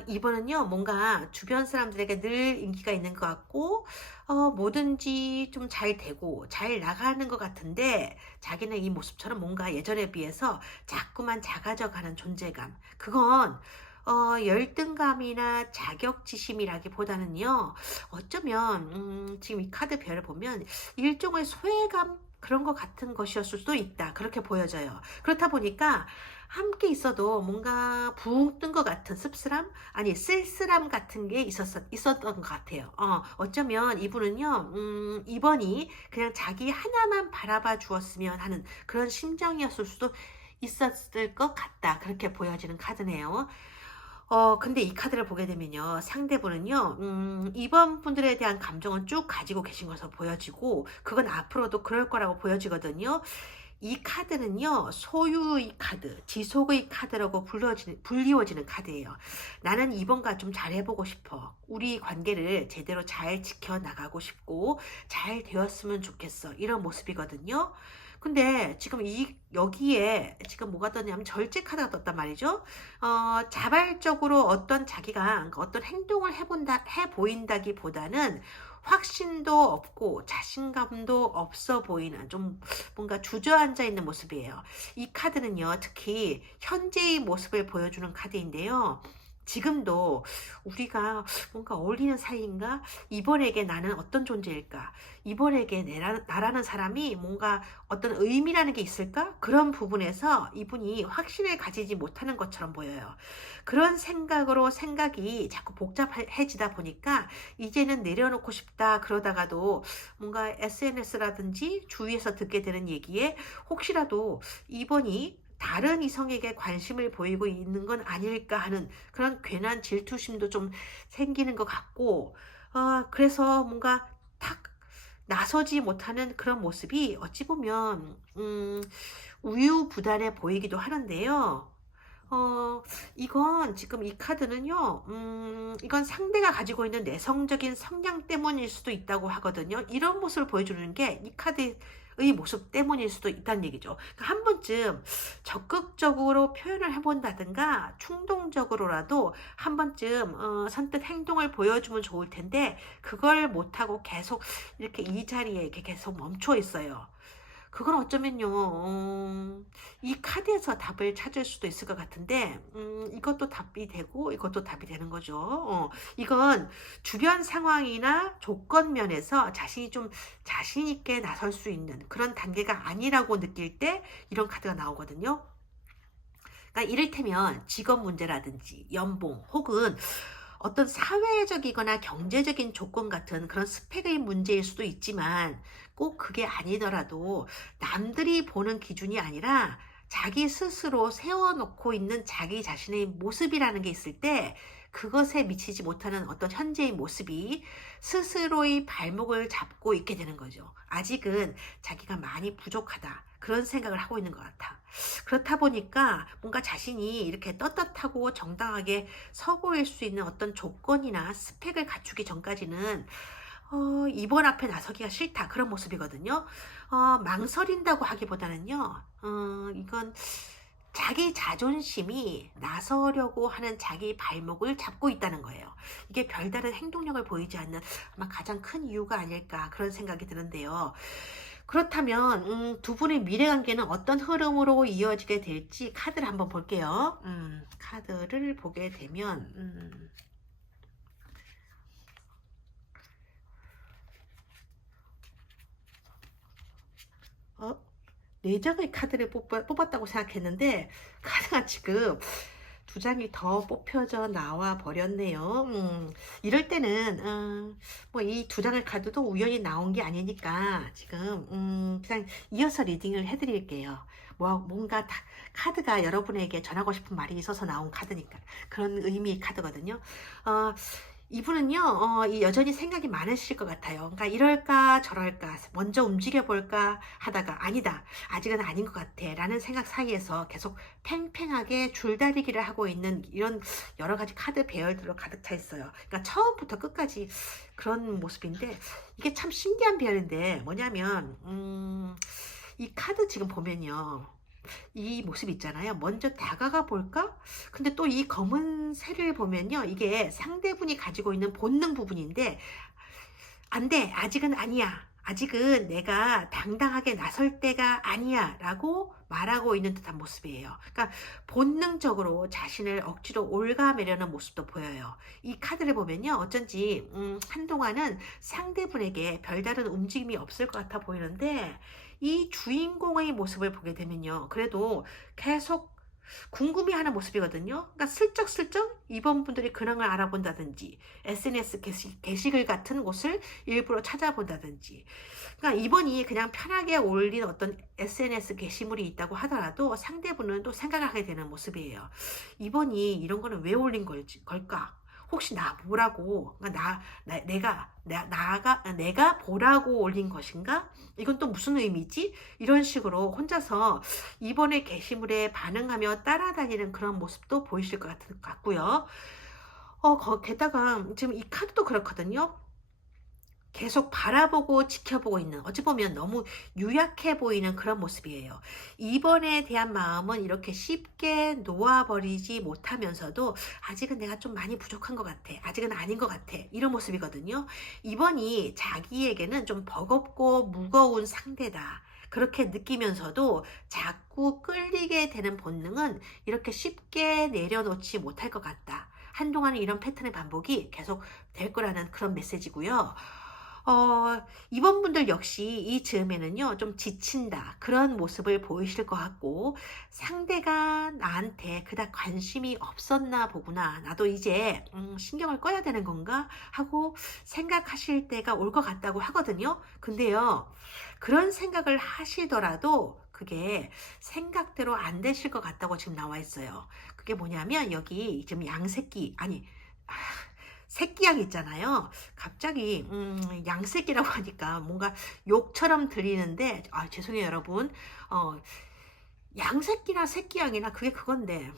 이번은요, 뭔가 주변 사람들에게 늘 인기가 있는 것 같고, 뭐든지 좀 잘 되고 잘 나가는 것 같은데 자기는 이 모습처럼 뭔가 예전에 비해서 자꾸만 작아져가는 존재감. 그건 열등감이나 자격지심이라기보다는요, 어쩌면 지금 이 카드 별을 보면 일종의 소외감 그런 것 같은 것이었을 수도 있다. 그렇게 보여져요. 그렇다 보니까 함께 있어도 뭔가 붕 뜬 것 같은 씁쓸함? 아니, 쓸쓸함 같은 게 있었던 것 같아요. 어쩌면 이분은요, 이번이 그냥 자기 하나만 바라봐 주었으면 하는 그런 심정이었을 수도 있었을 것 같다. 그렇게 보여지는 카드네요. 근데 이 카드를 보게 되면요, 상대분은요, 이번 분들에 대한 감정은 쭉 가지고 계신 것으로 보여지고, 그건 앞으로도 그럴 거라고 보여지거든요. 이 카드는요, 소유의 카드, 지속의 카드라고 불리워지는 카드예요. 나는 이번과 좀 잘해보고 싶어. 우리 관계를 제대로 잘 지켜나가고 싶고, 잘 되었으면 좋겠어. 이런 모습이거든요. 근데 지금 여기에 지금 뭐가 떴냐면 절제 카드가 떴단 말이죠. 자발적으로 자기가 그러니까 어떤 행동을 해 보인다기보다는 확신도 없고 자신감도 없어 보이는 좀 뭔가 주저앉아 있는 모습이에요. 이 카드는요, 특히 현재의 모습을 보여주는 카드인데요. 지금도 우리가 뭔가 어울리는 사이인가? 이번에게 나는 어떤 존재일까? 이번에게 나라는 사람이 뭔가 어떤 의미라는 게 있을까? 그런 부분에서 이분이 확신을 가지지 못하는 것처럼 보여요. 그런 생각이 자꾸 복잡해지다 보니까 이제는 내려놓고 싶다 그러다가도 뭔가 SNS라든지 주위에서 듣게 되는 얘기에 혹시라도 이번이 다른 이성에게 관심을 보이고 있는 건 아닐까 하는 그런 괜한 질투심도 좀 생기는 것 같고, 그래서 뭔가 탁 나서지 못하는 그런 모습이 어찌 보면 우유부단해 보이기도 하는데요. 이건 지금 이 카드는요, 이건 상대가 가지고 있는 내성적인 성향 때문일 수도 있다고 하거든요. 이런 모습을 보여주는 게 이 카드의 모습 때문일 수도 있다는 얘기죠. 그러니까 한 번쯤 적극적으로 표현을 해본다든가 충동적으로라도 한 번쯤 선뜻 행동을 보여주면 좋을 텐데 그걸 못하고 계속 이렇게 이 자리에 이렇게 계속 멈춰 있어요. 그건 어쩌면요, 이 카드에서 답을 찾을 수도 있을 것 같은데, 이것도 답이 되고, 이것도 답이 되는 거죠. 이건 주변 상황이나 조건 면에서 자신이 좀 자신있게 나설 수 있는 그런 단계가 아니라고 느낄 때 이런 카드가 나오거든요. 그러니까 이를테면 직업 문제라든지 연봉 혹은 어떤 사회적이거나 경제적인 조건 같은 그런 스펙의 문제일 수도 있지만 꼭 그게 아니더라도 남들이 보는 기준이 아니라 자기 스스로 세워놓고 있는 자기 자신의 모습이라는 게 있을 때 그것에 미치지 못하는 어떤 현재의 모습이 스스로의 발목을 잡고 있게 되는 거죠. 아직은 자기가 많이 부족하다. 그런 생각을 하고 있는 것 같아. 그렇다 보니까 뭔가 자신이 이렇게 떳떳하고 정당하게 서 보일 수 있는 어떤 조건이나 스펙을 갖추기 전까지는 이번 앞에 나서기가 싫다. 그런 모습이거든요. 망설인다고 하기보다는요, 이건 자기 자존심이 나서려고 하는 자기 발목을 잡고 있다는 거예요. 이게 별다른 행동력을 보이지 않는 아마 가장 큰 이유가 아닐까 그런 생각이 드는데요. 그렇다면 두 분의 미래 관계는 어떤 흐름으로 이어지게 될지 카드를 한번 볼게요. 카드를 보게 되면 어? 4장의 카드를 뽑았다고 생각했는데 카드가 지금 2장이 더 뽑혀져 나와 버렸네요. 이럴 때는 뭐 이 2장의 카드도 우연히 나온 게 아니니까 지금 그냥 이어서 리딩을 해드릴게요. 뭐 뭔가 카드가 여러분에게 전하고 싶은 말이 있어서 나온 카드니까 그런 의미의 카드거든요. 어, 이분은요, 여전히 생각이 많으실 것 같아요. 그러니까 이럴까 저럴까 먼저 움직여볼까 하다가 아니다, 아직은 아닌 것 같아 라는 생각 사이에서 계속 팽팽하게 줄다리기를 하고 있는 이런 여러 가지 카드 배열들로 가득 차 있어요. 그러니까 처음부터 끝까지 그런 모습인데 이게 참 신기한 배열인데 뭐냐면 이 카드 지금 보면요. 이 모습 있잖아요. 먼저 다가가 볼까? 근데 또 이 검은 새를 보면요. 이게 상대분이 가지고 있는 본능 부분인데 안 돼. 아직은 아니야. 아직은 내가 당당하게 나설 때가 아니야. 라고 말하고 있는 듯한 모습이에요. 그러니까 본능적으로 자신을 억지로 옭아매려는 모습도 보여요. 이 카드를 보면요. 어쩐지 한동안은 상대분에게 별다른 움직임이 없을 것 같아 보이는데 이 주인공의 모습을 보게 되면요. 그래도 계속 궁금해하는 모습이거든요. 그러니까 슬쩍슬쩍 이번 분들이 근황을 알아본다든지 SNS 게시글 같은 곳을 일부러 찾아본다든지 그러니까 이번이 그냥 편하게 올린 어떤 SNS 게시물이 있다고 하더라도 상대분은 또 생각을 하게 되는 모습이에요. 이번이 이런 거는 왜 올린 걸까? 혹시 나 보라고 내가 보라고 올린 것인가? 이건 또 무슨 의미지? 이런 식으로 혼자서 이번에 게시물에 반응하며 따라다니는 그런 모습도 보이실 것 같고요. 게다가 지금 이 카드도 그렇거든요. 계속 바라보고 지켜보고 있는 어찌 보면 너무 유약해 보이는 그런 모습이에요. 이번에 대한 마음은 이렇게 쉽게 놓아버리지 못하면서도 아직은 내가 좀 많이 부족한 것 같아. 아직은 아닌 것 같아. 이런 모습이거든요. 이번이 자기에게는 좀 버겁고 무거운 상대다. 그렇게 느끼면서도 자꾸 끌리게 되는 본능은 이렇게 쉽게 내려놓지 못할 것 같다. 한동안은 이런 패턴의 반복이 계속 될 거라는 그런 메시지고요. 이번 분들 역시 이 즈음에는요, 좀 지친다. 그런 모습을 보이실 것 같고, 상대가 나한테 그닥 관심이 없었나 보구나. 나도 이제, 신경을 꺼야 되는 건가? 하고 생각하실 때가 올 것 같다고 하거든요. 근데요, 그런 생각을 하시더라도, 그게 생각대로 안 되실 것 같다고 지금 나와 있어요. 그게 뭐냐면, 여기 지금 양새끼, 아니, 새끼양 있잖아요. 갑자기 양새끼라고 하니까 뭔가 욕처럼 들리는데 죄송해요 여러분. 양새끼나 새끼양이나 그게 그건데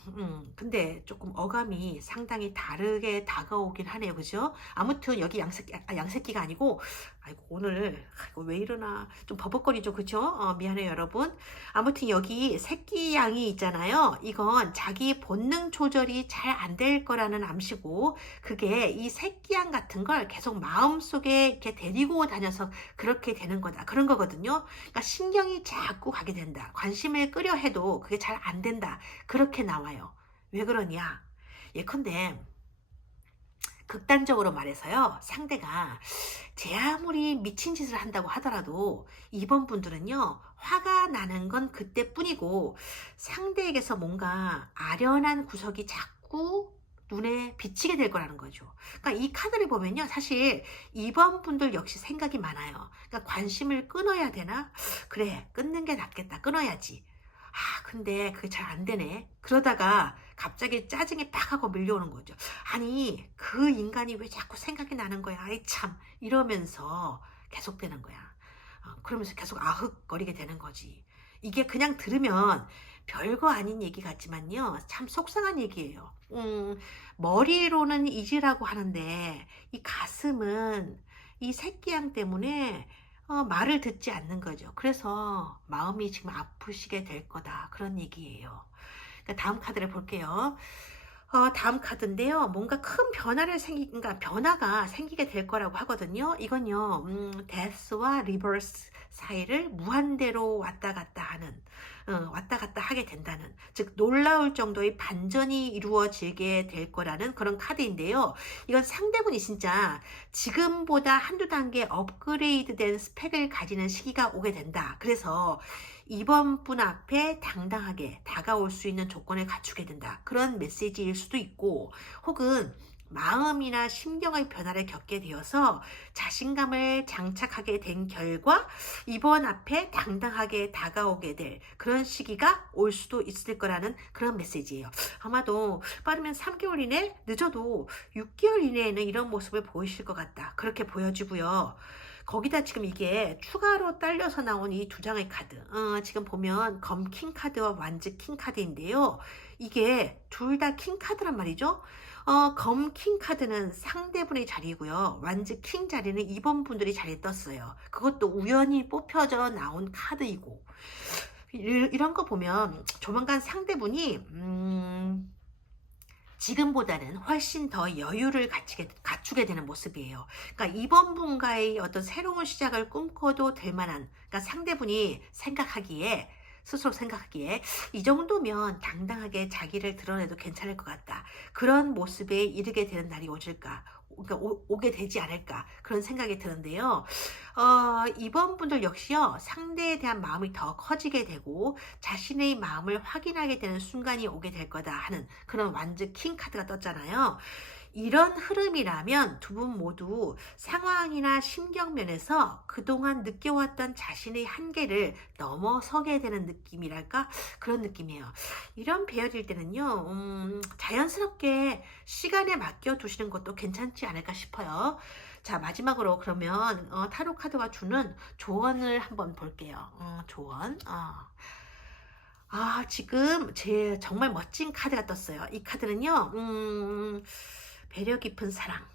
근데 조금 어감이 상당히 다르게 다가오긴 하네요. 그죠? 아무튼 여기 양새끼가 아니고 아이고 오늘 아이고, 왜 이러나 좀 버벅거리죠. 그죠? 미안해요 여러분. 아무튼 여기 새끼양이 있잖아요. 이건 자기 본능 조절이 잘 안 될 거라는 암시고 그게 이 새끼양 같은 걸 계속 마음속에 이렇게 데리고 다녀서 그렇게 되는 거다. 그런 거거든요. 그러니까 신경이 자꾸 가게 된다. 관심을 끌려 해도 그게 잘 안 된다. 그렇게 나와요. 왜 그러냐? 예컨대 극단적으로 말해서요. 상대가 제 아무리 미친 짓을 한다고 하더라도 이번 분들은요. 화가 나는 건 그때뿐이고 상대에게서 뭔가 아련한 구석이 자꾸 눈에 비치게 될 거라는 거죠. 그러니까 이 카드를 보면요. 사실 이번 분들 역시 생각이 많아요. 그러니까 관심을 끊어야 되나? 그래, 끊는 게 낫겠다. 끊어야지. 근데 그게 잘 안 되네. 그러다가 갑자기 짜증이 팍 하고 밀려오는 거죠. 아니, 그 인간이 왜 자꾸 생각이 나는 거야. 아이 참. 이러면서 계속되는 거야. 그러면서 계속 아흑거리게 되는 거지. 이게 그냥 들으면 별거 아닌 얘기 같지만요. 참 속상한 얘기예요. 머리로는 잊으라고 하는데 이 가슴은 이 새끼양 때문에 말을 듣지 않는 거죠. 그래서 마음이 지금 아프시게 될 거다. 그런 얘기예요. 그러니까 다음 카드를 볼게요. 다음 카드인데요. 뭔가 큰 그러니까 변화가 생기게 될 거라고 하거든요. 이건요, 데스와 리버스 사이를 무한대로 왔다 갔다 하는, 왔다 갔다 하게 된다는, 즉, 놀라울 정도의 반전이 이루어지게 될 거라는 그런 카드인데요. 이건 상대분이 진짜 지금보다 한두 단계 업그레이드 된 스펙을 가지는 시기가 오게 된다. 그래서 이번 분 앞에 당당하게 다가올 수 있는 조건을 갖추게 된다. 그런 메시지일 수도 있고, 혹은 마음이나 심경의 변화를 겪게 되어서 자신감을 장착하게 된 결과 이번 앞에 당당하게 다가오게 될 그런 시기가 올 수도 있을 거라는 그런 메시지예요. 아마도 빠르면 3개월 이내, 늦어도 6개월 이내에는 이런 모습을 보이실 것 같다. 그렇게 보여지고요. 거기다 지금 이게 추가로 딸려서 나온 이 두 장의 카드. 지금 보면 검 킹 카드와 완즈 킹 카드인데요. 이게 둘 다 킹 카드란 말이죠. 검 킹 카드는 상대분의 자리고요. 완즈 킹 자리는 이번 분들이 자리에 떴어요. 그것도 우연히 뽑혀져 나온 카드이고. 이런 거 보면 조만간 상대분이 지금보다는 훨씬 더 여유를 갖추게 되는 모습이에요. 그러니까 이번 분과의 어떤 새로운 시작을 꿈꿔도 될 만한, 그러니까 상대분이 스스로 생각하기에 이 정도면 당당하게 자기를 드러내도 괜찮을 것 같다. 그런 모습에 이르게 되는 날이 오질까? 그러니까 오게 되지 않을까? 그런 생각이 드는데요. 이번 분들 역시요, 상대에 대한 마음이 더 커지게 되고, 자신의 마음을 확인하게 되는 순간이 오게 될 거다 하는 그런 완즈 킹 카드가 떴잖아요. 이런 흐름이라면 두 분 모두 상황이나 심경면에서 그동안 느껴왔던 자신의 한계를 넘어서게 되는 느낌이랄까? 그런 느낌이에요. 이런 배열일 때는요, 자연스럽게 시간에 맡겨두시는 것도 괜찮지 않을까 싶어요. 자, 마지막으로 그러면 타로 카드가 주는 조언을 한번 볼게요. 조언. 지금 제 정말 멋진 카드가 떴어요. 이 카드는요, 배려 깊은 사랑.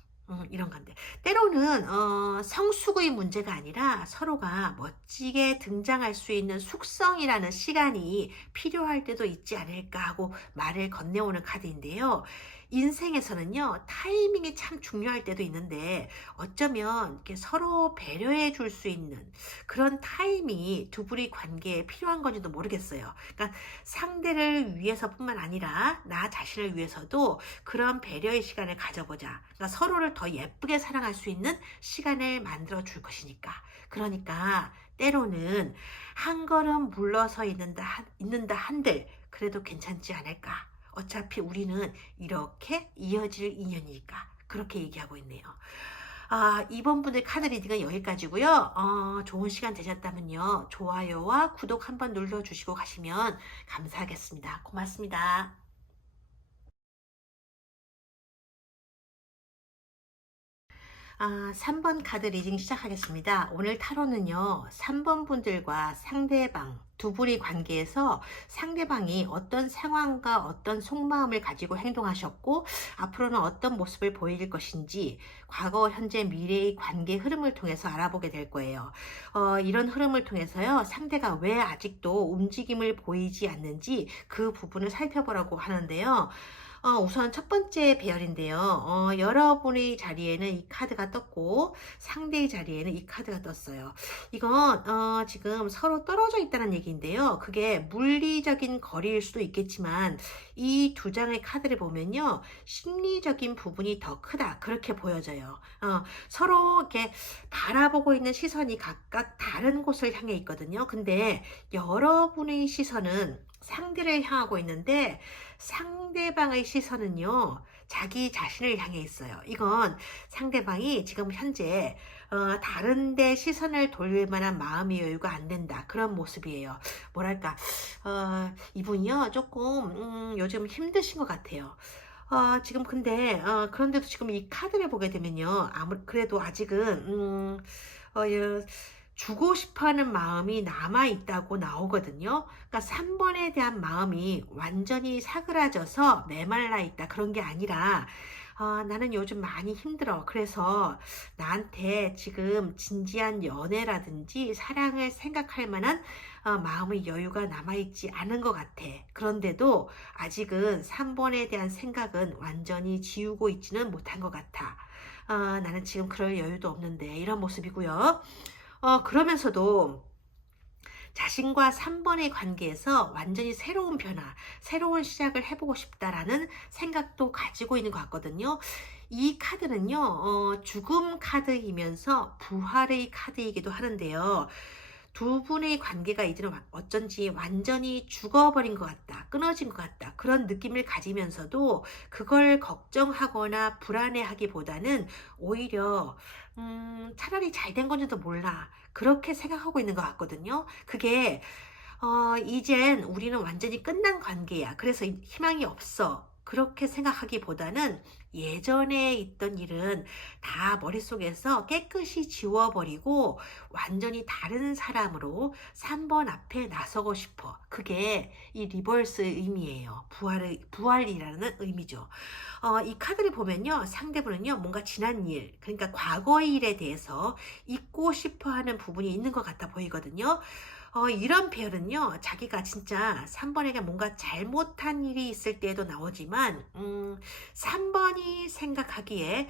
이런 건데. 때로는, 성숙의 문제가 아니라 서로가 멋지게 등장할 수 있는 숙성이라는 시간이 필요할 때도 있지 않을까 하고 말을 건네오는 카드인데요. 인생에서는요, 타이밍이 참 중요할 때도 있는데, 어쩌면 이렇게 서로 배려해 줄 수 있는 그런 타이밍이 두 분의 관계에 필요한 건지도 모르겠어요. 그러니까 상대를 위해서뿐만 아니라 나 자신을 위해서도 그런 배려의 시간을 가져보자. 그러니까 서로를 더 예쁘게 사랑할 수 있는 시간을 만들어 줄 것이니까. 그러니까 때로는 한 걸음 물러서 있는다 한들 그래도 괜찮지 않을까. 어차피 우리는 이렇게 이어질 인연이니까. 그렇게 얘기하고 있네요. 이번 분의 카드 리딩은 여기까지고요. 좋은 시간 되셨다면요. 좋아요와 구독 한번 눌러주시고 가시면 감사하겠습니다. 고맙습니다. 3번 카드 리딩 시작하겠습니다. 오늘 타로는요, 3번 분들과 상대방, 두 분의 관계에서 상대방이 어떤 상황과 어떤 속마음을 가지고 행동하셨고, 앞으로는 어떤 모습을 보일 것인지, 과거, 현재, 미래의 관계 흐름을 통해서 알아보게 될 거예요. 이런 흐름을 통해서요, 상대가 왜 아직도 움직임을 보이지 않는지 그 부분을 살펴보라고 하는데요. 우선 첫 번째 배열인데요. 여러분의 자리에는 이 카드가 떴고 상대의 자리에는 이 카드가 떴어요. 이건 지금 서로 떨어져 있다는 얘기인데요. 그게 물리적인 거리일 수도 있겠지만 이 두 장의 카드를 보면요. 심리적인 부분이 더 크다. 그렇게 보여져요. 서로 이렇게 바라보고 있는 시선이 각각 다른 곳을 향해 있거든요. 근데 여러분의 시선은 상대를 향하고 있는데 상대방의 시선은요, 자기 자신을 향해 있어요. 이건 상대방이 지금 현재 다른데 시선을 돌릴 만한 마음의 여유가 안 된다. 그런 모습이에요. 뭐랄까, 이분이요, 조금 요즘 힘드신 것 같아요. 지금 근데 그런데도 지금 이 카드를 보게 되면요, 그래도 아직은 어, 예, 주고 싶어하는 마음이 남아 있다고 나오거든요. 그러니까 3번에 대한 마음이 완전히 사그라져서 메말라 있다 그런 게 아니라 나는 요즘 많이 힘들어. 그래서 나한테 지금 진지한 연애라든지 사랑을 생각할 만한 마음의 여유가 남아있지 않은 것 같아. 그런데도 아직은 3번에 대한 생각은 완전히 지우고 있지는 못한 것 같아. 나는 지금 그럴 여유도 없는데 이런 모습이고요. 그러면서도 자신과 3번의 관계에서 완전히 새로운 변화, 새로운 시작을 해보고 싶다라는 생각도 가지고 있는 것 같거든요. 이 카드는요, 죽음 카드이면서 부활의 카드이기도 하는데요. 두 분의 관계가 이제는 어쩐지 완전히 죽어버린 것 같다, 끊어진 것 같다, 그런 느낌을 가지면서도 그걸 걱정하거나 불안해하기보다는 오히려 차라리 잘 된 건지도 몰라, 그렇게 생각하고 있는 것 같거든요. 그게 이젠 우리는 완전히 끝난 관계야. 그래서 희망이 없어. 그렇게 생각하기보다는 예전에 있던 일은 다 머릿속에서 깨끗이 지워버리고 완전히 다른 사람으로 3번 앞에 나서고 싶어. 그게 이 리버스 의미예요. 부활이라는 의미죠. 이 카드를 보면요, 상대분은요, 뭔가 지난 일, 그러니까 과거의 일에 대해서 잊고 싶어 하는 부분이 있는 것 같아 보이거든요. 이런 배열은요, 자기가 진짜 3번에게 뭔가 잘못한 일이 있을 때에도 나오지만, 3번이 생각하기에,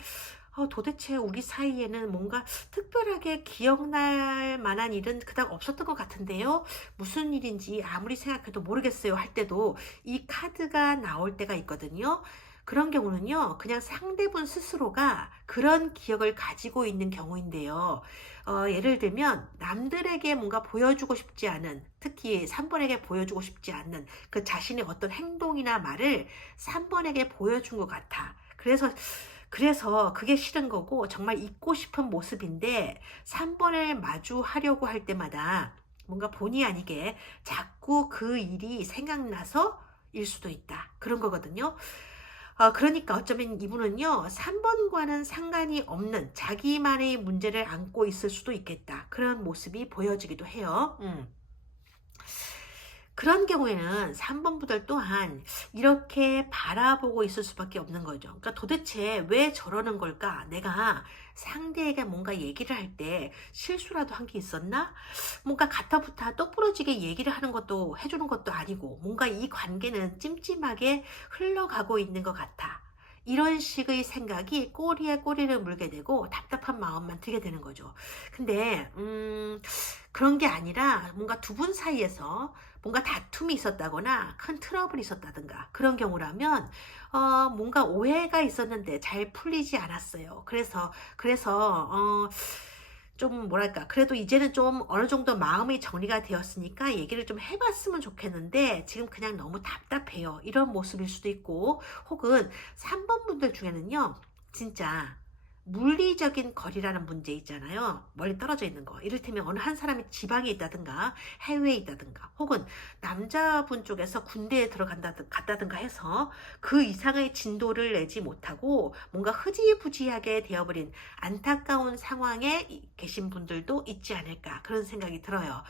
도대체 우리 사이에는 뭔가 특별하게 기억날 만한 일은 그닥 없었던 것 같은데요. 무슨 일인지 아무리 생각해도 모르겠어요 할 때도 이 카드가 나올 때가 있거든요. 그런 경우는요, 그냥 상대분 스스로가 그런 기억을 가지고 있는 경우인데요. 예를 들면, 남들에게 뭔가 보여주고 싶지 않은, 특히 3번에게 보여주고 싶지 않는 그 자신의 어떤 행동이나 말을 3번에게 보여준 것 같아. 그래서 그게 싫은 거고, 정말 잊고 싶은 모습인데, 3번을 마주하려고 할 때마다 뭔가 본의 아니게 자꾸 그 일이 생각나서 일 수도 있다. 그런 거거든요. 그러니까 어쩌면 이분은요, 3번과는 상관이 없는 자기만의 문제를 안고 있을 수도 있겠다. 그런 모습이 보여지기도 해요. 그런 경우에는 3번 분들 또한 이렇게 바라보고 있을 수밖에 없는 거죠. 그러니까 도대체 왜 저러는 걸까? 내가 상대에게 뭔가 얘기를 할 때 실수라도 한 게 있었나? 뭔가 가타부타 똑부러지게 얘기를 하는 것도 해주는 것도 아니고 뭔가 이 관계는 찜찜하게 흘러가고 있는 것 같아. 이런 식의 생각이 꼬리에 꼬리를 물게 되고 답답한 마음만 들게 되는 거죠. 근데 그런 게 아니라 뭔가 두 분 사이에서 뭔가 다툼이 있었다거나 큰 트러블이 있었다든가 그런 경우라면 뭔가 오해가 있었는데 잘 풀리지 않았어요. 그래서 좀 뭐랄까, 그래도 이제는 좀 어느 정도 마음이 정리가 되었으니까 얘기를 좀 해봤으면 좋겠는데 지금 그냥 너무 답답해요. 이런 모습일 수도 있고, 혹은 3번 분들 중에는요, 진짜 물리적인 거리라는 문제 있잖아요. 멀리 떨어져 있는 거. 이를테면 어느 한 사람이 지방에 있다든가 해외에 있다든가 혹은 남자분 쪽에서 군대에 갔다든가 해서 그 이상의 진도를 내지 못하고 뭔가 흐지부지하게 되어버린 안타까운 상황에 계신 분들도 있지 않을까, 그런 생각이 들어요.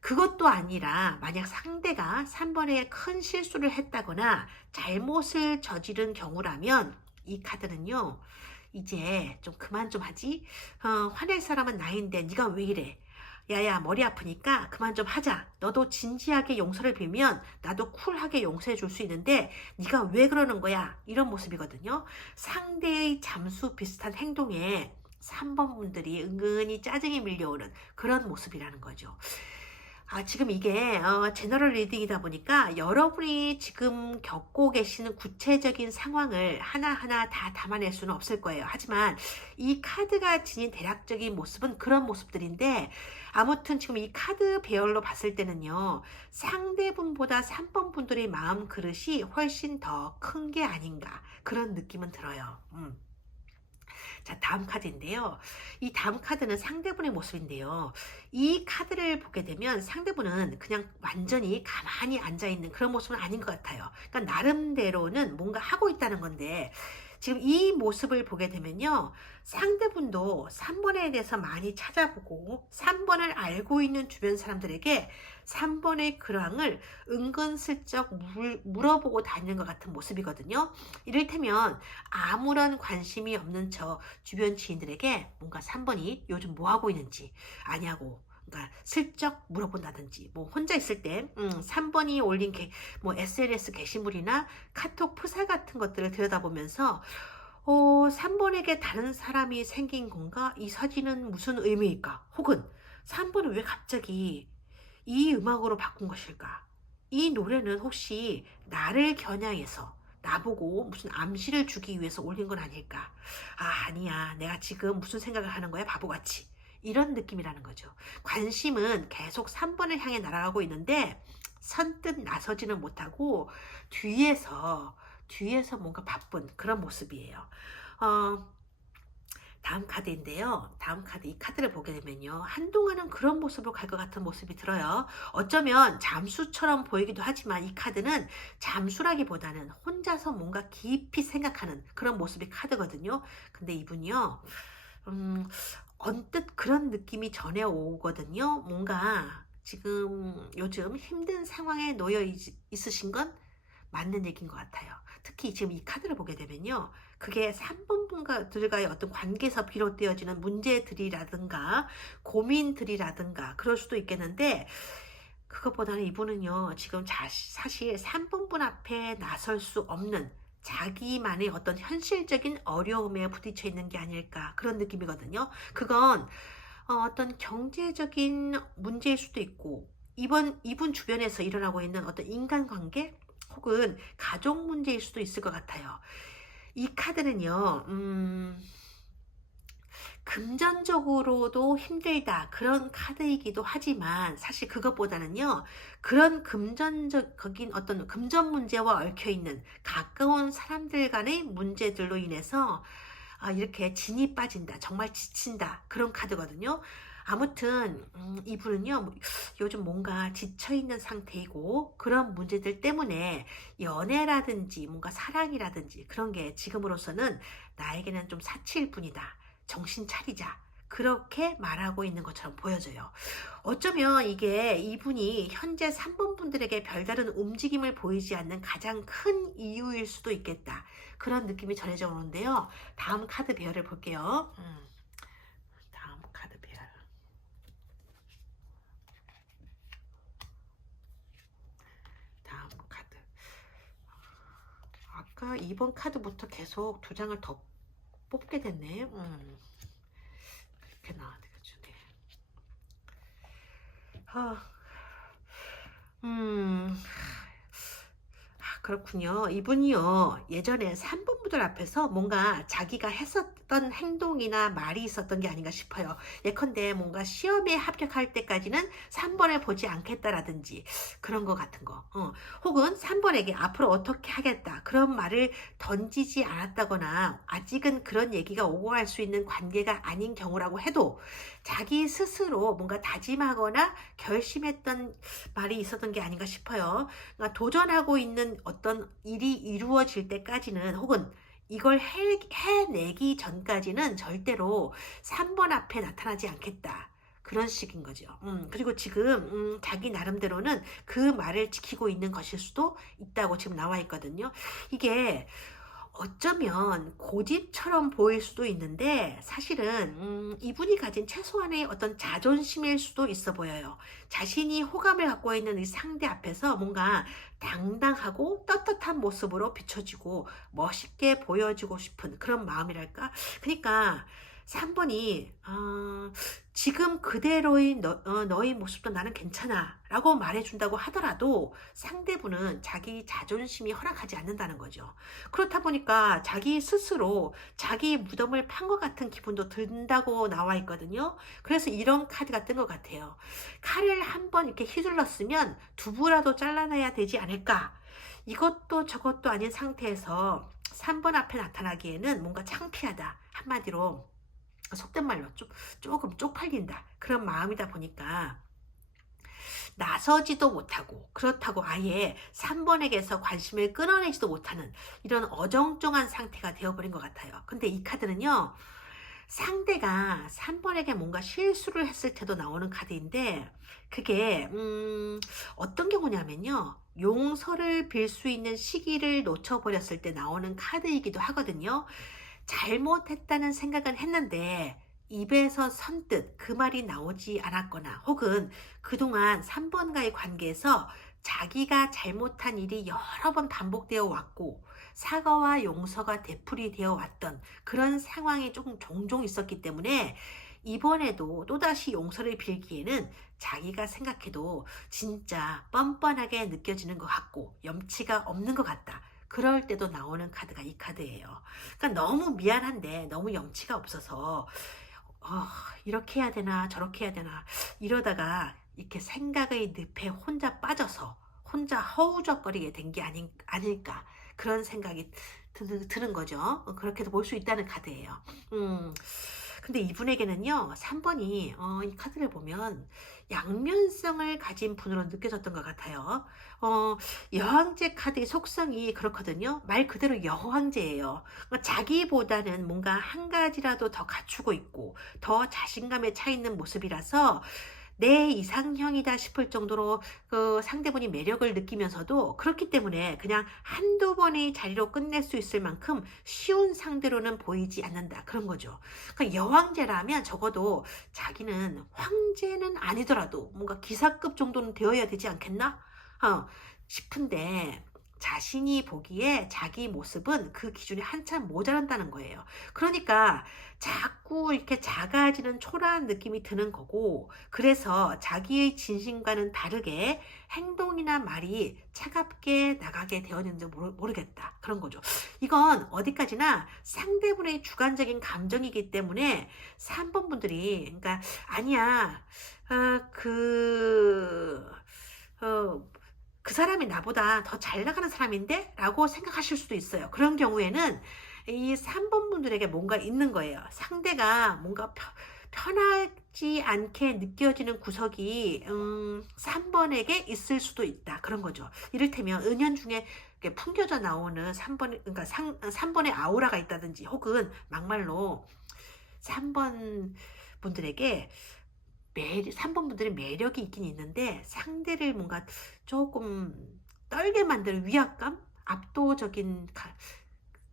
그것도 아니라 만약 상대가 3번에 큰 실수를 했다거나 잘못을 저지른 경우라면 이 카드는요, 이제 좀 그만 좀 하지. 화낼 사람은 나인데 네가 왜 이래? 야야, 머리 아프니까 그만 좀 하자. 너도 진지하게 용서를 빌면 나도 쿨하게 용서해 줄 수 있는데 네가 왜 그러는 거야? 이런 모습이거든요. 상대의 잠수 비슷한 행동에 3번 분들이 은근히 짜증이 밀려오는 그런 모습이라는 거죠. 지금 이게 제너럴 리딩이다 보니까 여러분이 지금 겪고 계시는 구체적인 상황을 하나하나 다 담아낼 수는 없을 거예요. 하지만 이 카드가 지닌 대략적인 모습은 그런 모습들인데, 아무튼 지금 이 카드 배열로 봤을 때는요, 상대분보다 3번 분들의 마음 그릇이 훨씬 더 큰 게 아닌가, 그런 느낌은 들어요. 자, 다음 카드인데요. 이 다음 카드는 상대분의 모습인데요. 이 카드를 보게 되면 상대분은 그냥 완전히 가만히 앉아있는 그런 모습은 아닌 것 같아요. 그러니까 나름대로는 뭔가 하고 있다는 건데, 지금 이 모습을 보게 되면요. 상대분도 3번에 대해서 많이 찾아보고 3번을 알고 있는 주변 사람들에게 3번의 근황을 은근슬쩍 물어보고 다니는 것 같은 모습이거든요. 이를테면 아무런 관심이 없는 저 주변 지인들에게 뭔가 3번이 요즘 뭐 하고 있는지 아냐고, 그러니까 슬쩍 물어본다든지, 뭐 혼자 있을 때 3번이 올린 뭐 SNS 게시물이나 카톡 프사 같은 것들을 들여다보면서 3번에게 다른 사람이 생긴 건가? 이 사진은 무슨 의미일까? 혹은 3번은 왜 갑자기 이 음악으로 바꾼 것일까? 이 노래는 혹시 나를 겨냥해서 나보고 무슨 암시를 주기 위해서 올린 건 아닐까? 아, 아니야. 내가 지금 무슨 생각을 하는 거야? 바보같이. 이런 느낌이라는 거죠. 관심은 계속 3번을 향해 날아가고 있는데 선뜻 나서지는 못하고 뒤에서 뭔가 바쁜 그런 모습이에요. 어, 다음 카드인데요. 다음 카드, 이 카드를 보게 되면요. 한동안은 그런 모습으로 갈 것 같은 모습이 들어요. 어쩌면 잠수처럼 보이기도 하지만 이 카드는 잠수라기보다는 혼자서 뭔가 깊이 생각하는 그런 모습의 카드거든요. 근데 이분이요. 언뜻 그런 느낌이 전해오거든요. 뭔가 지금 요즘 힘든 상황에 놓여 있으신 건 맞는 얘기인 것 같아요. 특히 지금 이 카드를 보게 되면요. 그게 3번 분들과의 어떤 관계에서 비롯되어지는 문제들이라든가 고민들이라든가 그럴 수도 있겠는데, 그것보다는 이분은요. 지금 사실 3번 분 앞에 나설 수 없는 자기만의 어떤 현실적인 어려움에 부딪혀 있는 게 아닐까 그런 느낌이거든요. 그건 어떤 경제적인 문제일 수도 있고, 이분 주변에서 일어나고 있는 어떤 인간관계 혹은 가족 문제일 수도 있을 것 같아요. 이 카드는요, 금전적으로도 힘들다 그런 카드이기도 하지만 사실 그것보다는요, 그런 금전적인 어떤 금전 문제와 얽혀있는 가까운 사람들 간의 문제들로 인해서 이렇게 진이 빠진다, 정말 지친다 그런 카드거든요. 아무튼 이분은요, 요즘 뭔가 지쳐있는 상태이고 그런 문제들 때문에 연애라든지 뭔가 사랑이라든지 그런 게 지금으로서는 나에게는 좀 사치일 뿐이다, 정신 차리자, 그렇게 말하고 있는 것처럼 보여져요. 어쩌면 이게 이분이 현재 3번 분들에게 별다른 움직임을 보이지 않는 가장 큰 이유일 수도 있겠다, 그런 느낌이 전해져 오는데요. 다음 카드 배열을 볼게요. 다음 카드 배열. 다음 카드. 아까 2번 카드부터 계속 두 장을 더 뽑게 됐네. 이렇게 나와가지고. 음, 그렇군요. 이분이요, 예전에 3번 분들 앞에서 뭔가 자기가 했었던 행동이나 말이 있었던 게 아닌가 싶어요. 예컨대 뭔가 시험에 합격할 때까지는 3번을 보지 않겠다라든지 그런 거 같은 거. 혹은 3번에게 앞으로 어떻게 하겠다 그런 말을 던지지 않았다거나 아직은 그런 얘기가 오고 갈 수 있는 관계가 아닌 경우라고 해도 자기 스스로 뭔가 다짐하거나 결심했던 말이 있었던 게 아닌가 싶어요. 그러니까 도전하고 있는 어떤 일이 이루어질 때까지는, 혹은 이걸 해내기 전까지는 절대로 3번 앞에 나타나지 않겠다, 그런 식인 거죠. 그리고 지금 자기 나름대로는 그 말을 지키고 있는 것일 수도 있다고 지금 나와 있거든요. 이게 어쩌면 고집처럼 보일 수도 있는데 사실은 이분이 가진 최소한의 어떤 자존심일 수도 있어 보여요. 자신이 호감을 갖고 있는 이 상대 앞에서 뭔가 당당하고 떳떳한 모습으로 비춰지고 멋있게 보여지고 싶은 그런 마음이랄까. 그러니까 3번이 지금 그대로의 너의 모습도 나는 괜찮아 라고 말해준다고 하더라도 상대분은 자기 자존심이 허락하지 않는다는 거죠. 그렇다 보니까 자기 스스로 자기 무덤을 판 것 같은 기분도 든다고 나와 있거든요. 그래서 이런 카드가 뜬 것 같아요. 칼을 한 번 이렇게 휘둘렀으면 두부라도 잘라내야 되지 않을까. 이것도 저것도 아닌 상태에서 3번 앞에 나타나기에는 뭔가 창피하다, 한마디로 속된 말로 조금 쪽팔린다, 그런 마음이다 보니까 나서지도 못하고 그렇다고 아예 3번에게서 관심을 끊어내지도 못하는 이런 어정쩡한 상태가 되어버린 것 같아요. 근데 이 카드는요, 상대가 3번에게 뭔가 실수를 했을 때도 나오는 카드인데, 그게 어떤 경우냐면요, 용서를 빌 수 있는 시기를 놓쳐버렸을 때 나오는 카드이기도 하거든요. 잘못했다는 생각은 했는데 입에서 선뜻 그 말이 나오지 않았거나, 혹은 그동안 3번과의 관계에서 자기가 잘못한 일이 여러 번 반복되어 왔고 사과와 용서가 되풀이되어 왔던 그런 상황이 조금 종종 있었기 때문에, 이번에도 또다시 용서를 빌기에는 자기가 생각해도 진짜 뻔뻔하게 느껴지는 것 같고 염치가 없는 것 같다, 그럴 때도 나오는 카드가 이 카드예요. 그러니까 너무 미안한데 너무 염치가 없어서 어, 이렇게 해야 되나 저렇게 해야 되나 이러다가 이렇게 생각의 늪에 혼자 빠져서 혼자 허우적거리게 된 게 아닐까, 그런 생각이 드는 거죠. 그렇게도 볼 수 있다는 카드예요. 근데 이분에게는요, 3번이 이 카드를 보면 양면성을 가진 분으로 느껴졌던 것 같아요. 여왕제 카드의 속성이 그렇거든요. 말 그대로 여왕제예요. 그러니까 자기보다는 뭔가 한 가지라도 더 갖추고 있고 더 자신감에 차 있는 모습이라서 내 이상형이다 싶을 정도로 그 상대분이 매력을 느끼면서도, 그렇기 때문에 그냥 한두 번의 자리로 끝낼 수 있을 만큼 쉬운 상대로는 보이지 않는다, 그런 거죠. 그러니까 여왕제라면 적어도 자기는 황제는 아니더라도 뭔가 기사급 정도는 되어야 되지 않겠나 싶은데, 자신이 보기에 자기 모습은 그 기준이 한참 모자란다는 거예요. 그러니까 자꾸 이렇게 작아지는 초라한 느낌이 드는 거고, 그래서 자기의 진심과는 다르게 행동이나 말이 차갑게 나가게 되었는지 모르겠다, 그런 거죠. 이건 어디까지나 상대분의 주관적인 감정이기 때문에 3번 분들이, 그러니까 아니야, 그 사람이 나보다 더 잘 나가는 사람인데? 라고 생각하실 수도 있어요. 그런 경우에는 이 3번 분들에게 뭔가 있는 거예요. 상대가 뭔가 편하지 않게 느껴지는 구석이 3번에게 있을 수도 있다, 그런 거죠. 이를테면 은연중에 풍겨져 나오는 3번, 그러니까 3번의 아우라가 있다든지, 혹은 막말로 3번 분들에게 3번 분들이 매력이 있긴 있는데 상대를 뭔가 조금 떨게 만드는 위압감? 압도적인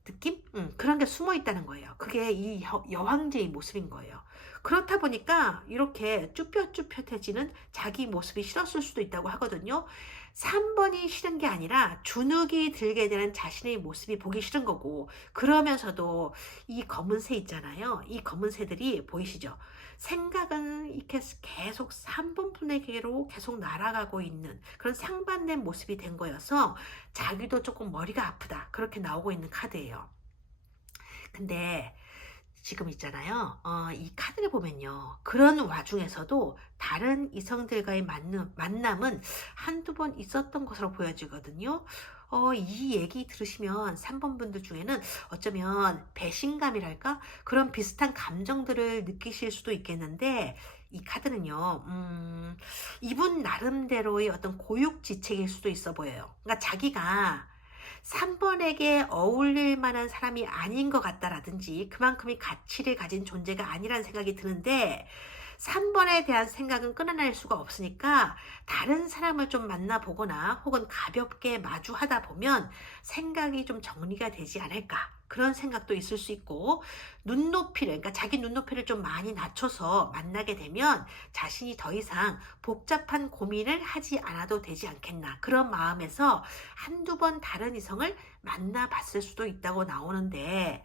느낌? 그런 게 숨어 있다는 거예요. 그게 이 여왕제의 모습인 거예요. 그렇다 보니까 이렇게 쭈뼛쭈뼛해지는 자기 모습이 싫었을 수도 있다고 하거든요. 3번이 싫은 게 아니라 주눅이 들게 되는 자신의 모습이 보기 싫은 거고, 그러면서도 이 검은새 있잖아요. 이 검은새들이 보이시죠? 생각은 이렇게 계속 3번 분에게로 계속 날아가고 있는 그런 상반된 모습이 된 거여서 자기도 조금 머리가 아프다, 그렇게 나오고 있는 카드예요. 근데 지금 있잖아요. 이 카드를 보면요, 그런 와중에서도 다른 이성들과의 만남은 한두 번 있었던 것으로 보여지거든요. 이 얘기 들으시면 3번 분들 중에는 어쩌면 배신감이랄까? 그런 비슷한 감정들을 느끼실 수도 있겠는데, 이 카드는요, 이분 나름대로의 어떤 고육지책일 수도 있어 보여요. 그러니까 자기가 3번에게 어울릴 만한 사람이 아닌 것 같다라든지 그만큼의 가치를 가진 존재가 아니라는 생각이 드는데, 3번에 대한 생각은 끊어낼 수가 없으니까 다른 사람을 좀 만나보거나 혹은 가볍게 마주하다 보면 생각이 좀 정리가 되지 않을까, 그런 생각도 있을 수 있고, 그러니까 자기 눈높이를 좀 많이 낮춰서 만나게 되면 자신이 더 이상 복잡한 고민을 하지 않아도 되지 않겠나, 그런 마음에서 한두 번 다른 이성을 만나봤을 수도 있다고 나오는데,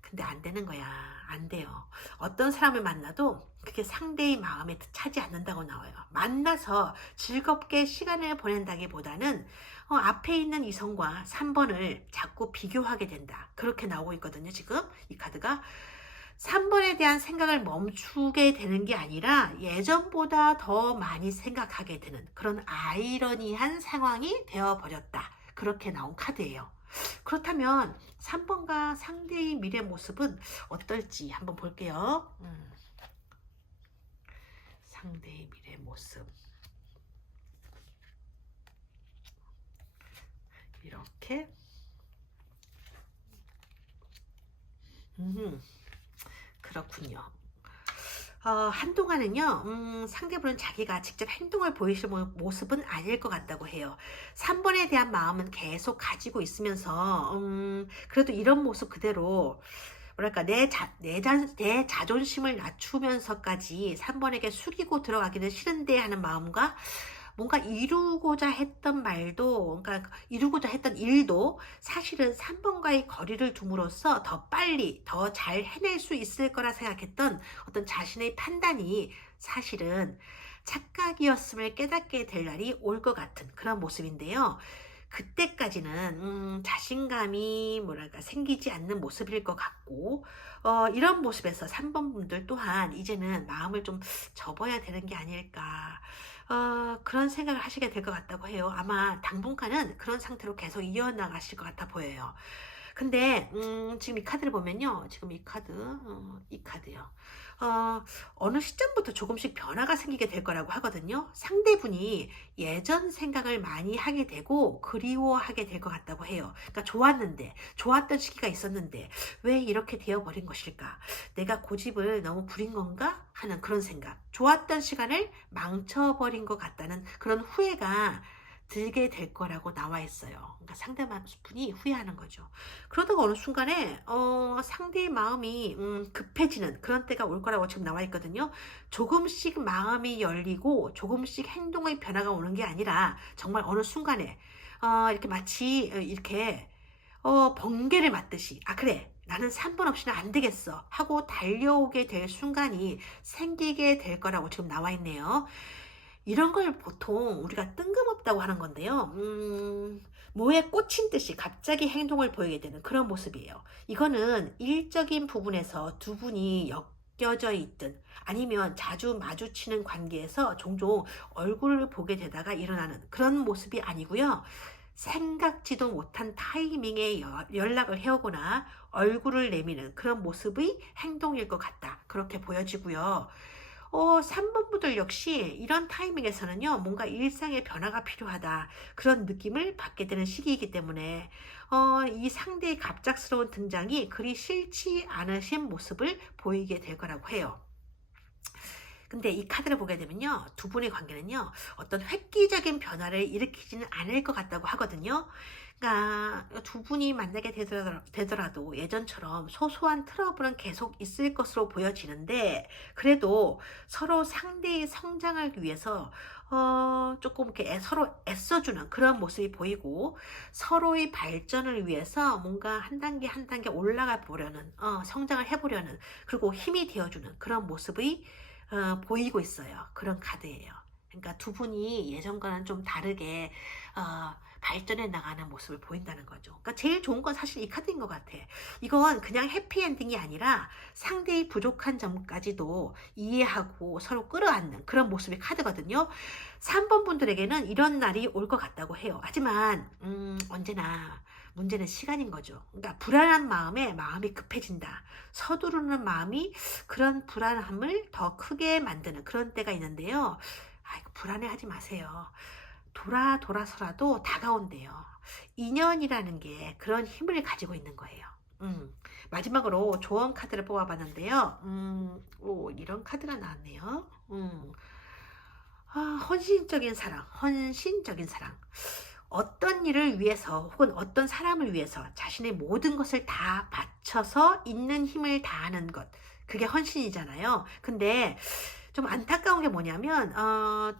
근데 안 되는 거야. 안 돼요. 어떤 사람을 만나도 그게 상대의 마음에 차지 않는다고 나와요. 만나서 즐겁게 시간을 보낸다기보다는 앞에 있는 이성과 3번을 자꾸 비교하게 된다, 그렇게 나오고 있거든요. 지금 이 카드가 3번에 대한 생각을 멈추게 되는 게 아니라 예전보다 더 많이 생각하게 되는 그런 아이러니한 상황이 되어버렸다, 그렇게 나온 카드예요. 그렇다면 3번과 상대의 미래 모습은 어떨지 한번 볼게요. 상대의 미래 모습. 이렇게. 음, 그렇군요. 한동안은요, 상대분은 자기가 직접 행동을 보이실 모습은 아닐 것 같다고 해요. 3번에 대한 마음은 계속 가지고 있으면서, 그래도 이런 모습 그대로, 뭐랄까, 내 자존심을 낮추면서까지 3번에게 숙이고 들어가기는 싫은데 하는 마음과 뭔가 이루고자 했던 말도, 그러니까 이루고자 했던 일도 사실은 3번과의 거리를 둠으로써 더 빨리, 더 잘 해낼 수 있을 거라 생각했던 어떤 자신의 판단이 사실은 착각이었음을 깨닫게 될 날이 올 것 같은 그런 모습인데요. 그때까지는 자신감이 뭐랄까 생기지 않는 모습일 것 같고, 이런 모습에서 3번 분들 또한 이제는 마음을 좀 접어야 되는 게 아닐까, 그런 생각을 하시게 될 것 같다고 해요. 아마 당분간은 그런 상태로 계속 이어나가실 것 같아 보여요. 근데 지금 이 카드를 보면요. 지금 이 카드, 이 카드요. 어느 시점부터 조금씩 변화가 생기게 될 거라고 하거든요. 상대분이 예전 생각을 많이 하게 되고 그리워하게 될 것 같다고 해요. 그러니까 좋았던 시기가 있었는데 왜 이렇게 되어버린 것일까? 내가 고집을 너무 부린 건가? 하는 그런 생각. 좋았던 시간을 망쳐버린 것 같다는 그런 후회가 들게 될 거라고 나와 있어요. 그러니까 상대분이 후회하는 거죠. 그러다가 어느 순간에 상대의 마음이 급해지는 그런 때가 올 거라고 지금 나와 있거든요. 조금씩 마음이 열리고 조금씩 행동의 변화가 오는 게 아니라 정말 어느 순간에 이렇게 마치 이렇게 번개를 맞듯이, 아 그래, 나는 3번 없이는 안 되겠어 하고 달려오게 될 순간이 생기게 될 거라고 지금 나와 있네요. 이런 걸 보통 우리가 뜬금없다고 하는 건데요. 뭐에 꽂힌 듯이 갑자기 행동을 보이게 되는 그런 모습이에요. 이거는 일적인 부분에서 두 분이 엮여져 있든 아니면 자주 마주치는 관계에서 종종 얼굴을 보게 되다가 일어나는 그런 모습이 아니고요. 생각지도 못한 타이밍에 연락을 해오거나 얼굴을 내미는 그런 모습의 행동일 것 같다. 그렇게 보여지고요. 3번 분들 역시 이런 타이밍에서는요, 뭔가 일상의 변화가 필요하다. 그런 느낌을 받게 되는 시기이기 때문에, 이 상대의 갑작스러운 등장이 그리 싫지 않으신 모습을 보이게 될 거라고 해요. 근데 이 카드를 보게 되면요, 두 분의 관계는요, 어떤 획기적인 변화를 일으키지는 않을 것 같다고 하거든요. 그러니까 두 분이 만나게 되더라도 예전처럼 소소한 트러블은 계속 있을 것으로 보여지는데, 그래도 서로 상대의 성장을 위해서 조금 이렇게 서로 애써주는 그런 모습이 보이고, 서로의 발전을 위해서 뭔가 한 단계 한 단계 올라가 보려는, 성장을 해보려는, 그리고 힘이 되어주는 그런 모습이 보이고 있어요. 그런 카드예요. 그러니까 두 분이 예전과는 좀 다르게 발전해 나가는 모습을 보인다는 거죠. 그러니까 제일 좋은 건 사실 이 카드인 것 같아. 이건 그냥 해피엔딩이 아니라 상대의 부족한 점까지도 이해하고 서로 끌어안는 그런 모습의 카드거든요. 3번 분들에게는 이런 날이 올 것 같다고 해요. 하지만 언제나 문제는 시간인 거죠. 그러니까 불안한 마음에 마음이 급해진다. 서두르는 마음이 그런 불안함을 더 크게 만드는 그런 때가 있는데요. 아이고, 불안해하지 마세요. 돌아서라도 다가온대요. 인연이라는 게 그런 힘을 가지고 있는 거예요. 마지막으로 조언 카드를 뽑아봤는데요. 이런 카드가 나왔네요. 헌신적인 사랑. 어떤 일을 위해서 혹은 어떤 사람을 위해서 자신의 모든 것을 다 바쳐서 있는 힘을 다하는 것. 그게 헌신이잖아요. 근데 좀 안타까운 게 뭐냐면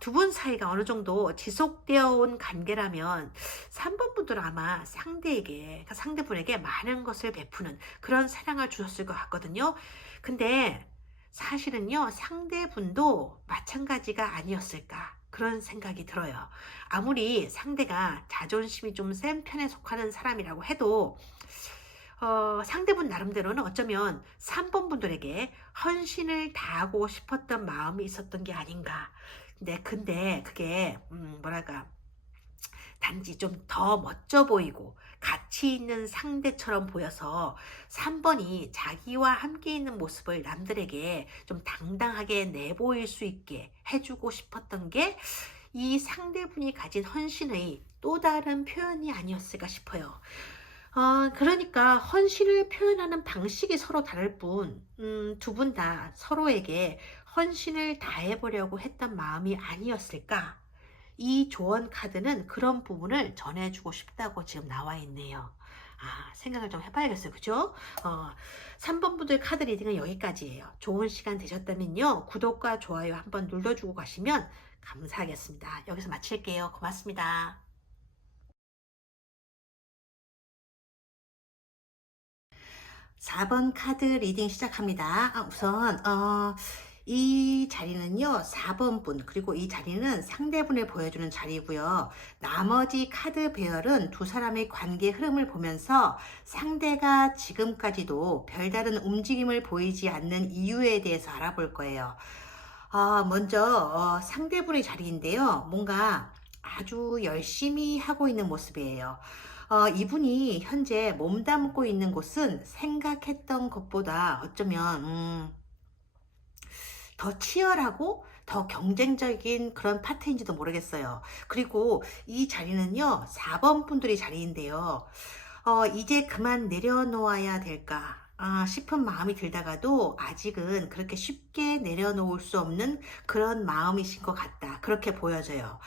두 분 사이가 어느 정도 지속되어 온 관계라면 3번 분들은 아마 그러니까 상대분에게 많은 것을 베푸는 그런 사랑을 주셨을 것 같거든요. 근데 사실은요, 상대분도 마찬가지가 아니었을까 그런 생각이 들어요. 아무리 상대가 자존심이 좀 센 편에 속하는 사람이라고 해도 상대분 나름대로는 어쩌면 3번 분들에게 헌신을 다하고 싶었던 마음이 있었던 게 아닌가. 근데 그게 뭐랄까, 단지 좀 더 멋져 보이고 가치 있는 상대처럼 보여서 3번이 자기와 함께 있는 모습을 남들에게 좀 당당하게 내보일 수 있게 해주고 싶었던 게 이 상대분이 가진 헌신의 또 다른 표현이 아니었을까 싶어요. 그러니까 헌신을 표현하는 방식이 서로 다를 뿐, 두 분 다 서로에게 헌신을 다해보려고 했던 마음이 아니었을까? 이 조언 카드는 그런 부분을 전해주고 싶다고 지금 나와 있네요. 생각을 좀 해봐야겠어요. 그죠? 3번 분들 카드 리딩은 여기까지예요. 좋은 시간 되셨다면요. 구독과 좋아요 한번 눌러주고 가시면 감사하겠습니다. 여기서 마칠게요. 고맙습니다. 4번 카드 리딩 시작합니다. 우선 이 자리는요 4번 분, 그리고 이 자리는 상대분을 보여주는 자리고요. 나머지 카드 배열은 두 사람의 관계 흐름을 보면서 상대가 지금까지도 별다른 움직임을 보이지 않는 이유에 대해서 알아볼 거예요. 먼저 상대분의 자리인데요. 뭔가 아주 열심히 하고 있는 모습이에요. 이분이 현재 몸담고 있는 곳은 생각했던 것보다 어쩌면 더 치열하고 더 경쟁적인 그런 파트인지도 모르겠어요. 그리고 이 자리는요 4번 분들의 자리인데요. 이제 그만 내려놓아야 될까 싶은 마음이 들다가도 아직은 그렇게 쉽게 내려놓을 수 없는 그런 마음이신 것 같다, 그렇게 보여져요.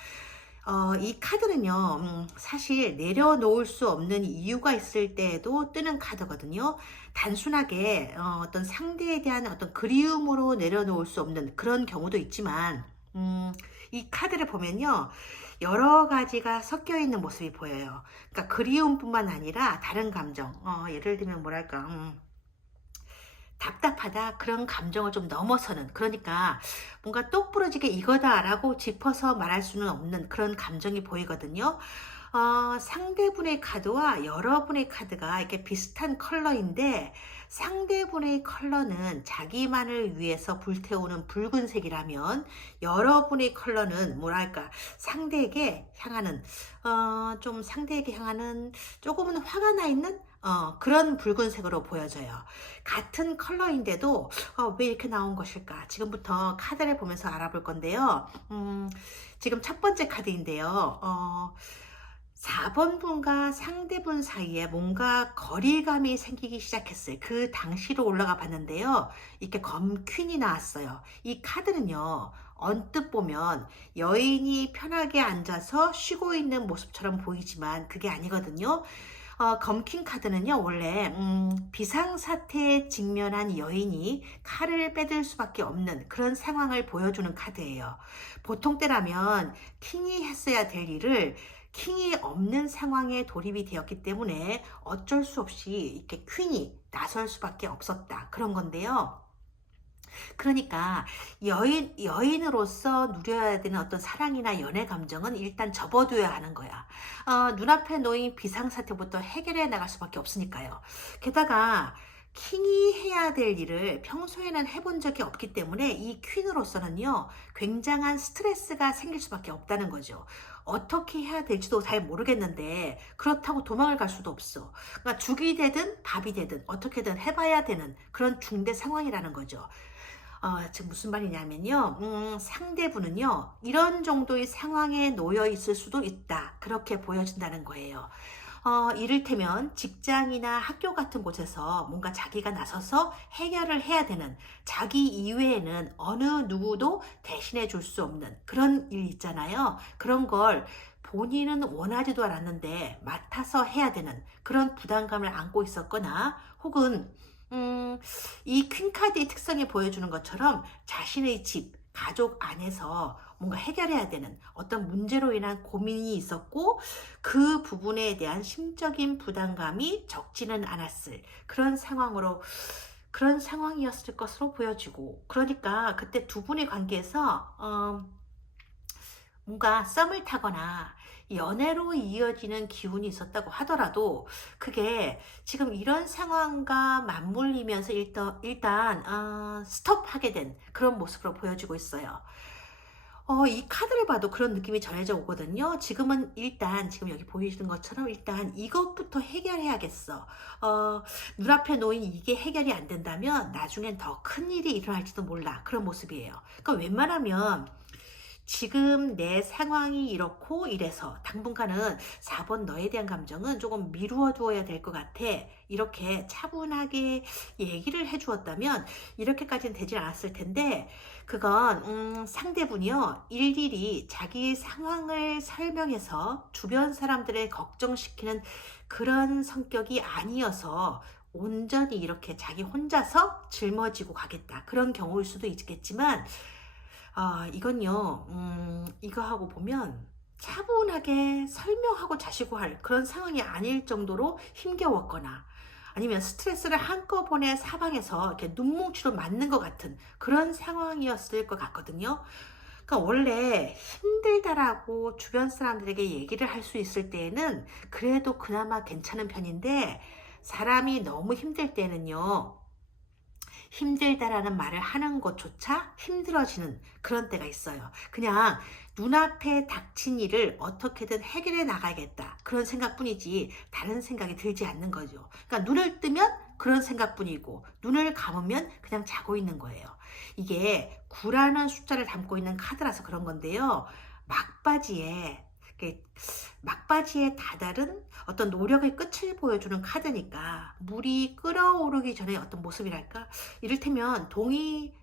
이 카드는요, 사실 내려놓을 수 없는 이유가 있을 때에도 뜨는 카드거든요. 단순하게 어떤 상대에 대한 어떤 그리움으로 내려놓을 수 없는 그런 경우도 있지만, 이 카드를 보면요, 여러 가지가 섞여 있는 모습이 보여요. 그러니까 그리움뿐만 아니라 다른 감정, 예를 들면 뭐랄까, 답답하다, 그런 감정을 좀 넘어서는, 그러니까 뭔가 똑부러지게 이거다라고 짚어서 말할 수는 없는 그런 감정이 보이거든요. 상대분의 카드와 여러분의 카드가 이렇게 비슷한 컬러인데, 상대분의 컬러는 자기만을 위해서 불태우는 붉은색이라면, 여러분의 컬러는 뭐랄까 상대에게 향하는 좀 상대에게 향하는 조금은 화가 나 있는 그런 붉은색으로 보여져요. 같은 컬러인데도 왜 이렇게 나온 것일까? 지금부터 카드를 보면서 알아볼 건데요. 지금 첫 번째 카드인데요. 4번 분과 상대분 사이에 뭔가 거리감이 생기기 시작했어요. 그 당시로 올라가 봤는데요. 이렇게 검퀸이 나왔어요. 이 카드는요, 언뜻 보면 여인이 편하게 앉아서 쉬고 있는 모습처럼 보이지만 그게 아니거든요. 검킨 카드는요, 원래 비상사태에 직면한 여인이 칼을 빼들 수밖에 없는 그런 상황을 보여주는 카드예요. 보통 때라면 킹이 했어야 될 일을 킹이 없는 상황에 돌입이 되었기 때문에 어쩔 수 없이 이렇게 퀸이 나설 수밖에 없었다, 그런 건데요. 그러니까 여인으로서 누려야 되는 어떤 사랑이나 연애 감정은 일단 접어둬야 하는 거야. 눈앞에 놓인 비상사태부터 해결해 나갈 수밖에 없으니까요. 게다가 킹이 해야 될 일을 평소에는 해본 적이 없기 때문에 이 퀸으로서는요, 굉장한 스트레스가 생길 수밖에 없다는 거죠. 어떻게 해야 될지도 잘 모르겠는데 그렇다고 도망을 갈 수도 없어. 그러니까 죽이 되든 밥이 되든 어떻게든 해봐야 되는 그런 중대 상황이라는 거죠. 지금 무슨 말이냐면요, 상대분은요, 이런 정도의 상황에 놓여 있을 수도 있다, 그렇게 보여진다는 거예요. 이를테면 직장이나 학교 같은 곳에서 뭔가 자기가 나서서 해결을 해야 되는, 자기 이외에는 어느 누구도 대신해 줄 수 없는 그런 일 있잖아요. 그런 걸 본인은 원하지도 않았는데 맡아서 해야 되는 그런 부담감을 안고 있었거나, 혹은 이 퀸카드의 특성이 보여주는 것처럼 자신의 집, 가족 안에서 뭔가 해결해야 되는 어떤 문제로 인한 고민이 있었고, 그 부분에 대한 심적인 부담감이 적지는 않았을 그런 상황이었을 것으로 보여지고, 그러니까 그때 두 분의 관계에서 뭔가 썸을 타거나 연애로 이어지는 기운이 있었다고 하더라도, 그게 지금 이런 상황과 맞물리면서 일단 스톱하게 된 그런 모습으로 보여지고 있어요. 이 카드를 봐도 그런 느낌이 전해져 오거든요. 지금 여기 보이시는 것처럼 일단 이것부터 해결해야겠어. 눈앞에 놓인 이게 해결이 안 된다면 나중엔 더 큰 일이 일어날지도 몰라, 그런 모습이에요. 그러니까 웬만하면 지금 내 상황이 이렇고 이래서 당분간은 4번 너에 대한 감정은 조금 미루어 두어야 될 것 같아. 이렇게 차분하게 얘기를 해 주었다면 이렇게까지는 되질 않았을 텐데, 그건 상대분이요 일일이 자기 상황을 설명해서 주변 사람들을 걱정시키는 그런 성격이 아니어서 온전히 이렇게 자기 혼자서 짊어지고 가겠다, 그런 경우일 수도 있겠지만, 이건요, 이거 하고 보면 차분하게 설명하고 자시고 할 그런 상황이 아닐 정도로 힘겨웠거나, 아니면 스트레스를 한꺼번에 사방에서 이렇게 눈뭉치로 맞는 것 같은 그런 상황이었을 것 같거든요. 그러니까 원래 힘들다라고 주변 사람들에게 얘기를 할 수 있을 때에는 그래도 그나마 괜찮은 편인데, 사람이 너무 힘들 때는요, 힘들다라는 말을 하는 것조차 힘들어지는 그런 때가 있어요. 그냥 눈앞에 닥친 일을 어떻게든 해결해 나가야겠다, 그런 생각뿐이지 다른 생각이 들지 않는 거죠. 그러니까 눈을 뜨면 그런 생각뿐이고 눈을 감으면 그냥 자고 있는 거예요. 이게 9라는 숫자를 담고 있는 카드라서 그런 건데요. 막바지에 막바지에 다다른 어떤 노력의 끝을 보여주는 카드니까, 물이 끓어오르기 전에 어떤 모습이랄까, 이를테면 동이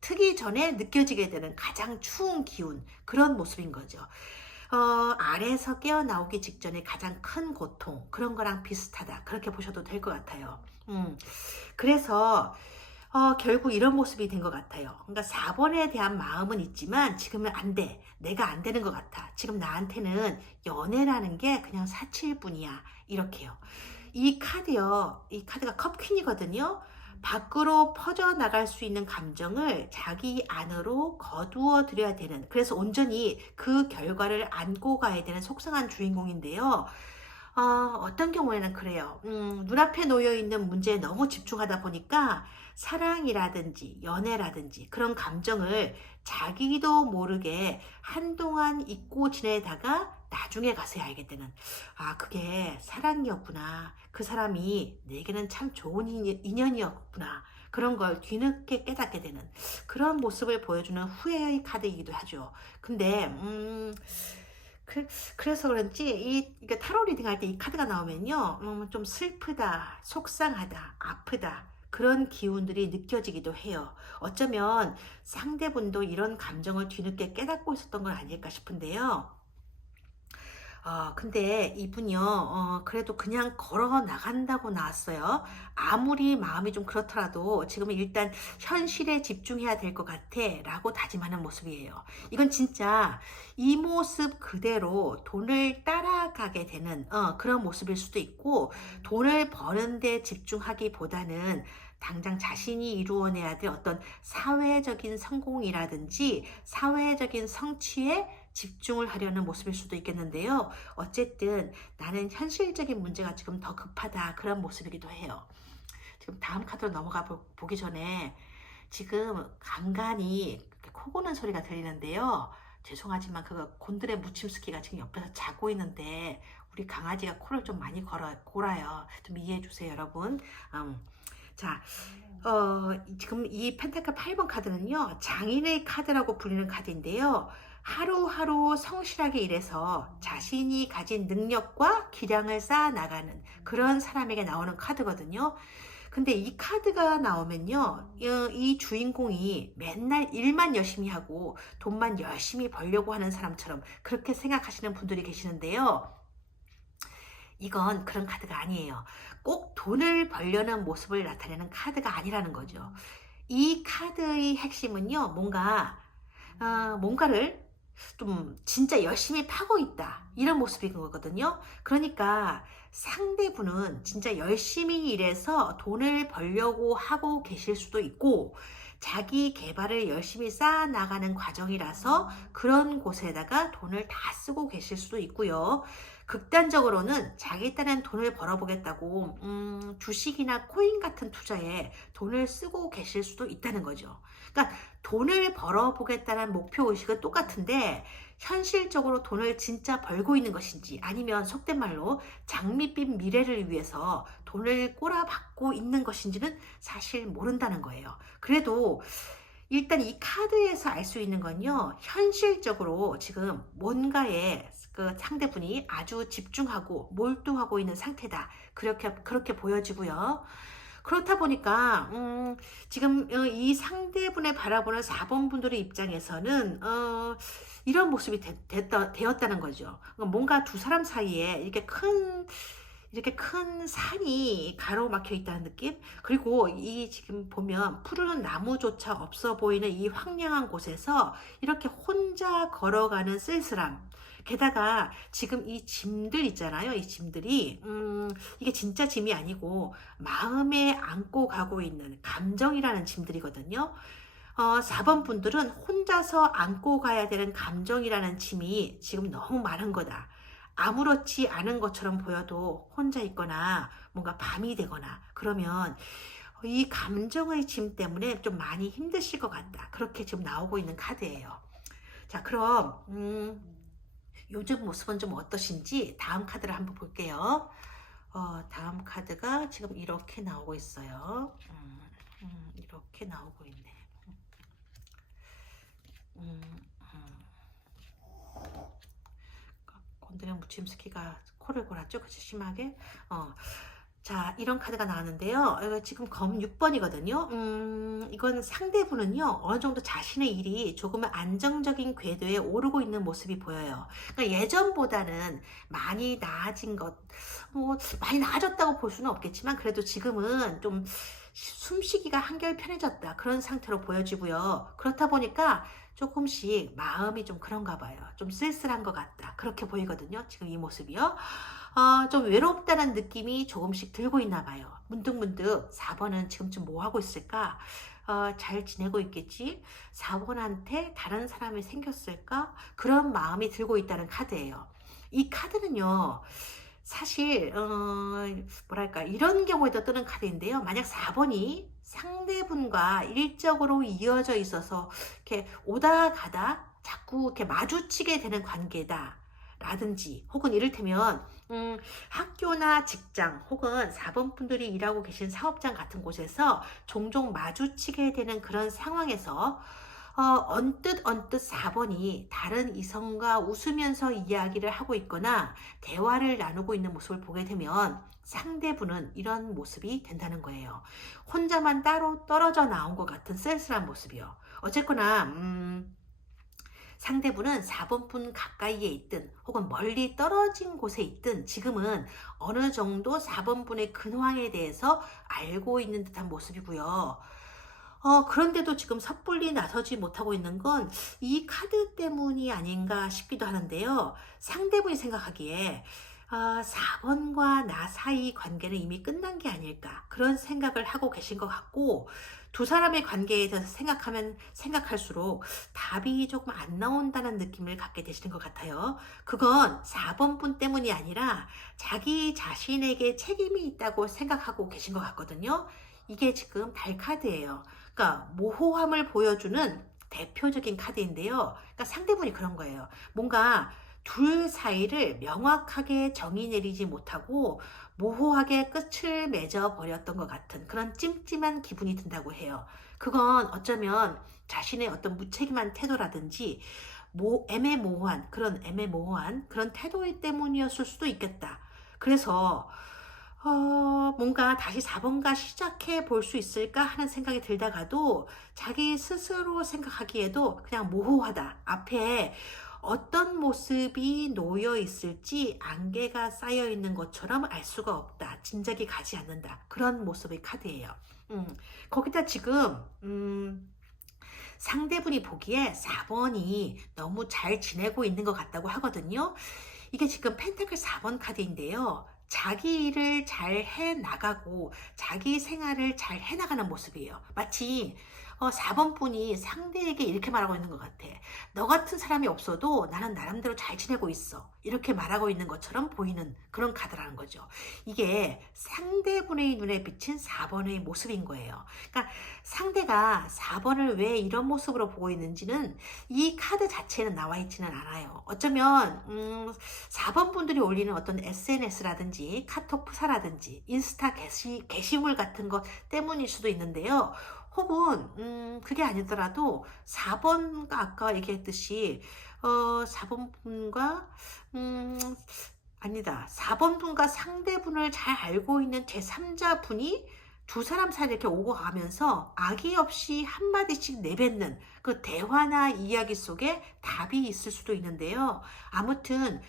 트기 전에 느껴지게 되는 가장 추운 기운, 그런 모습인 거죠. 아래에서 깨어나오기 직전에 가장 큰 고통, 그런 거랑 비슷하다, 그렇게 보셔도 될 것 같아요. 그래서 결국 이런 모습이 된 것 같아요. 그러니까 4번에 대한 마음은 있지만 지금은 안 돼. 내가 안 되는 것 같아. 지금 나한테는 연애라는 게 그냥 사치일 뿐이야. 이렇게요. 이 카드요. 이 카드가 컵퀸이거든요. 밖으로 퍼져나갈 수 있는 감정을 자기 안으로 거두어 들여야 되는, 그래서 온전히 그 결과를 안고 가야 되는 속상한 주인공인데요. 어떤 경우에는 그래요. 눈앞에 놓여있는 문제에 너무 집중하다 보니까 사랑이라든지 연애라든지 그런 감정을 자기도 모르게 한동안 잊고 지내다가 나중에 가서야 알게 되는, 그게 사랑이었구나. 그 사람이 내게는 참 좋은 인연이었구나. 그런 걸 뒤늦게 깨닫게 되는 그런 모습을 보여주는 후회의 카드이기도 하죠. 근데, 그래서 그런지 이게 타로 리딩 할 때 이 카드가 나오면요, 좀 슬프다, 속상하다, 아프다, 그런 기운들이 느껴지기도 해요. 어쩌면 상대분도 이런 감정을 뒤늦게 깨닫고 있었던 건 아닐까 싶은데요. 근데 이분이요, 그래도 그냥 걸어 나간다고 나왔어요. 아무리 마음이 좀 그렇더라도 지금은 일단 현실에 집중해야 될 것 같아 라고 다짐하는 모습이에요. 이건 진짜 이 모습 그대로 돈을 따라가게 되는 그런 모습일 수도 있고, 돈을 버는데 집중하기보다는 당장 자신이 이루어내야 될 어떤 사회적인 성공이라든지 사회적인 성취에 집중을 하려는 모습일 수도 있겠는데요. 어쨌든 나는 현실적인 문제가 지금 더 급하다, 그런 모습이기도 해요. 지금 다음 카드로 넘어가 보기 전에 지금 간간히 코 고는 소리가 들리는데요. 죄송하지만 그거 곤드레 무침스키가 지금 옆에서 자고 있는데 우리 강아지가 코를 좀 많이 골아요. 좀 이해해 주세요, 여러분. 자, 지금 이 펜타클 8번 카드는요, 장인의 카드라고 불리는 카드인데요. 하루하루 성실하게 일해서 자신이 가진 능력과 기량을 쌓아 나가는 그런 사람에게 나오는 카드거든요. 근데 이 카드가 나오면요, 이 주인공이 맨날 일만 열심히 하고 돈만 열심히 벌려고 하는 사람처럼 그렇게 생각하시는 분들이 계시는데요. 이건 그런 카드가 아니에요. 꼭 돈을 벌려는 모습을 나타내는 카드가 아니라는 거죠. 이 카드의 핵심은요, 뭔가를 좀 진짜 열심히 파고 있다, 이런 모습인 거거든요. 그러니까 상대분은 진짜 열심히 일해서 돈을 벌려고 하고 계실 수도 있고, 자기 개발을 열심히 쌓아 나가는 과정이라서 그런 곳에다가 돈을 다 쓰고 계실 수도 있고요. 극단적으로는 자기 딴엔 돈을 벌어보겠다고 주식이나 코인 같은 투자에 돈을 쓰고 계실 수도 있다는 거죠. 그러니까 돈을 벌어보겠다는 목표의식은 똑같은데, 현실적으로 돈을 진짜 벌고 있는 것인지, 아니면 속된 말로 장밋빛 미래를 위해서 돈을 꼬라박고 있는 것인지는 사실 모른다는 거예요. 그래도 일단 이 카드에서 알 수 있는 건요. 현실적으로 지금 뭔가에 그 상대분이 아주 집중하고 몰두하고 있는 상태다. 그렇게 보여지고요. 그렇다 보니까 지금 이 상대분의 바라보는 4번 분들의 입장에서는 이런 모습이 되었다는 거죠. 그러니까 뭔가 두 사람 사이에 이렇게 큰 산이 가로막혀 있다는 느낌? 그리고 이 지금 보면 푸르른 나무조차 없어 보이는 이 황량한 곳에서 이렇게 혼자 걸어가는 쓸쓸함. 게다가 지금 이 짐들 있잖아요. 이 짐들이 이게 진짜 짐이 아니고 마음에 안고 가고 있는 감정이라는 짐들이거든요. 4번 분들은 혼자서 안고 가야 되는 감정이라는 짐이 지금 너무 많은 거다. 아무렇지 않은 것처럼 보여도 혼자 있거나 뭔가 밤이 되거나 그러면 이 감정의 짐 때문에 좀 많이 힘드실 것 같다. 그렇게 지금 나오고 있는 카드예요. 자, 그럼 요즘 모습은 좀 어떠신지 다음 카드를 한번 볼게요. 다음 카드가 지금 이렇게 나오고 있어요. 이렇게 나오고 있네. 곤드레 무침스키가 코를 골았죠? 그치? 심하게? 자, 이런 카드가 나왔는데요. 이거 지금 검 6번이거든요. 이건 상대분은요, 어느 정도 자신의 일이 조금은 안정적인 궤도에 오르고 있는 모습이 보여요. 그러니까 예전보다는 많이 나아진 많이 나아졌다고 볼 수는 없겠지만, 그래도 지금은 좀 숨쉬기가 한결 편해졌다. 그런 상태로 보여지고요. 그렇다 보니까 조금씩 마음이 좀 그런가 봐요. 좀 쓸쓸한 것 같다. 그렇게 보이거든요. 지금 이 모습이요. 좀 외롭다는 느낌이 조금씩 들고 있나 봐요. 문득문득 4번은 지금쯤 뭐 하고 있을까? 잘 지내고 있겠지? 4번한테 다른 사람이 생겼을까? 그런 마음이 들고 있다는 카드예요. 이 카드는요. 사실 뭐랄까 이런 경우에도 뜨는 카드인데요. 만약 4번이 상대분과 일적으로 이어져 있어서 이렇게 오다 가다 자꾸 이렇게 마주치게 되는 관계다. 라든지 혹은 이를테면 학교나 직장 혹은 4번 분들이 일하고 계신 사업장 같은 곳에서 종종 마주치게 되는 그런 상황에서 언뜻 4번이 다른 이성과 웃으면서 이야기를 하고 있거나 대화를 나누고 있는 모습을 보게 되면 상대분은 이런 모습이 된다는 거예요. 혼자만 따로 떨어져 나온 것 같은 쓸쓸한 모습이요. 어쨌거나 상대분은 4번 분 가까이에 있든 혹은 멀리 떨어진 곳에 있든 지금은 어느 정도 4번 분의 근황에 대해서 알고 있는 듯한 모습이고요. 그런데도 지금 섣불리 나서지 못하고 있는 건 이 카드 때문이 아닌가 싶기도 하는데요. 상대분이 생각하기에 4번과 나 사이 관계는 이미 끝난 게 아닐까 그런 생각을 하고 계신 것 같고 두 사람의 관계에 대해서 생각할수록 답이 조금 안 나온다는 느낌을 갖게 되시는 것 같아요. 그건 4번 분 때문이 아니라 자기 자신에게 책임이 있다고 생각하고 계신 것 같거든요. 이게 지금 달 카드예요. 그러니까 모호함을 보여주는 대표적인 카드인데요. 그러니까 상대분이 그런 거예요. 뭔가 둘 사이를 명확하게 정의 내리지 못하고 모호하게 끝을 맺어 버렸던 것 같은 그런 찜찜한 기분이 든다고 해요. 그건 어쩌면 자신의 어떤 무책임한 태도라든지 애매모호한 그런 태도 때문이었을 수도 있겠다. 그래서 뭔가 다시 4번가 시작해 볼 수 있을까 하는 생각이 들다가도 자기 스스로 생각하기에도 그냥 모호하다. 앞에 어떤 모습이 놓여 있을지 안개가 쌓여 있는 것처럼 알 수가 없다. 짐작이 가지 않는다. 그런 모습의 카드예요. 거기다 지금 상대분이 보기에 4번이 너무 잘 지내고 있는 것 같다고 하거든요. 이게 지금 펜타클 4번 카드인데요. 자기 일을 잘 해나가고 자기 생활을 잘 해나가는 모습이에요. 마치 4번 분이 상대에게 이렇게 말하고 있는 것 같아. 너 같은 사람이 없어도 나는 나름대로 잘 지내고 있어. 이렇게 말하고 있는 것처럼 보이는 그런 카드라는 거죠. 이게 상대분의 눈에 비친 4번의 모습인 거예요. 그러니까 상대가 4번을 왜 이런 모습으로 보고 있는지는 이 카드 자체는 나와 있지는 않아요. 어쩌면 4번 분들이 올리는 어떤 SNS라든지 카톡 프사라든지 인스타 게시물 같은 것 때문일 수도 있는데요. 혹은 그게 아니더라도 4번가 아까 얘기했듯이 4번 분과 음 아니다. 4번 분과 상대분을 잘 알고 있는 제3자 분이 두 사람 사이에 이렇게 오고 가면서 악의 없이 한마디씩 내뱉는 그 대화나 이야기 속에 답이 있을 수도 있는데요. 아무튼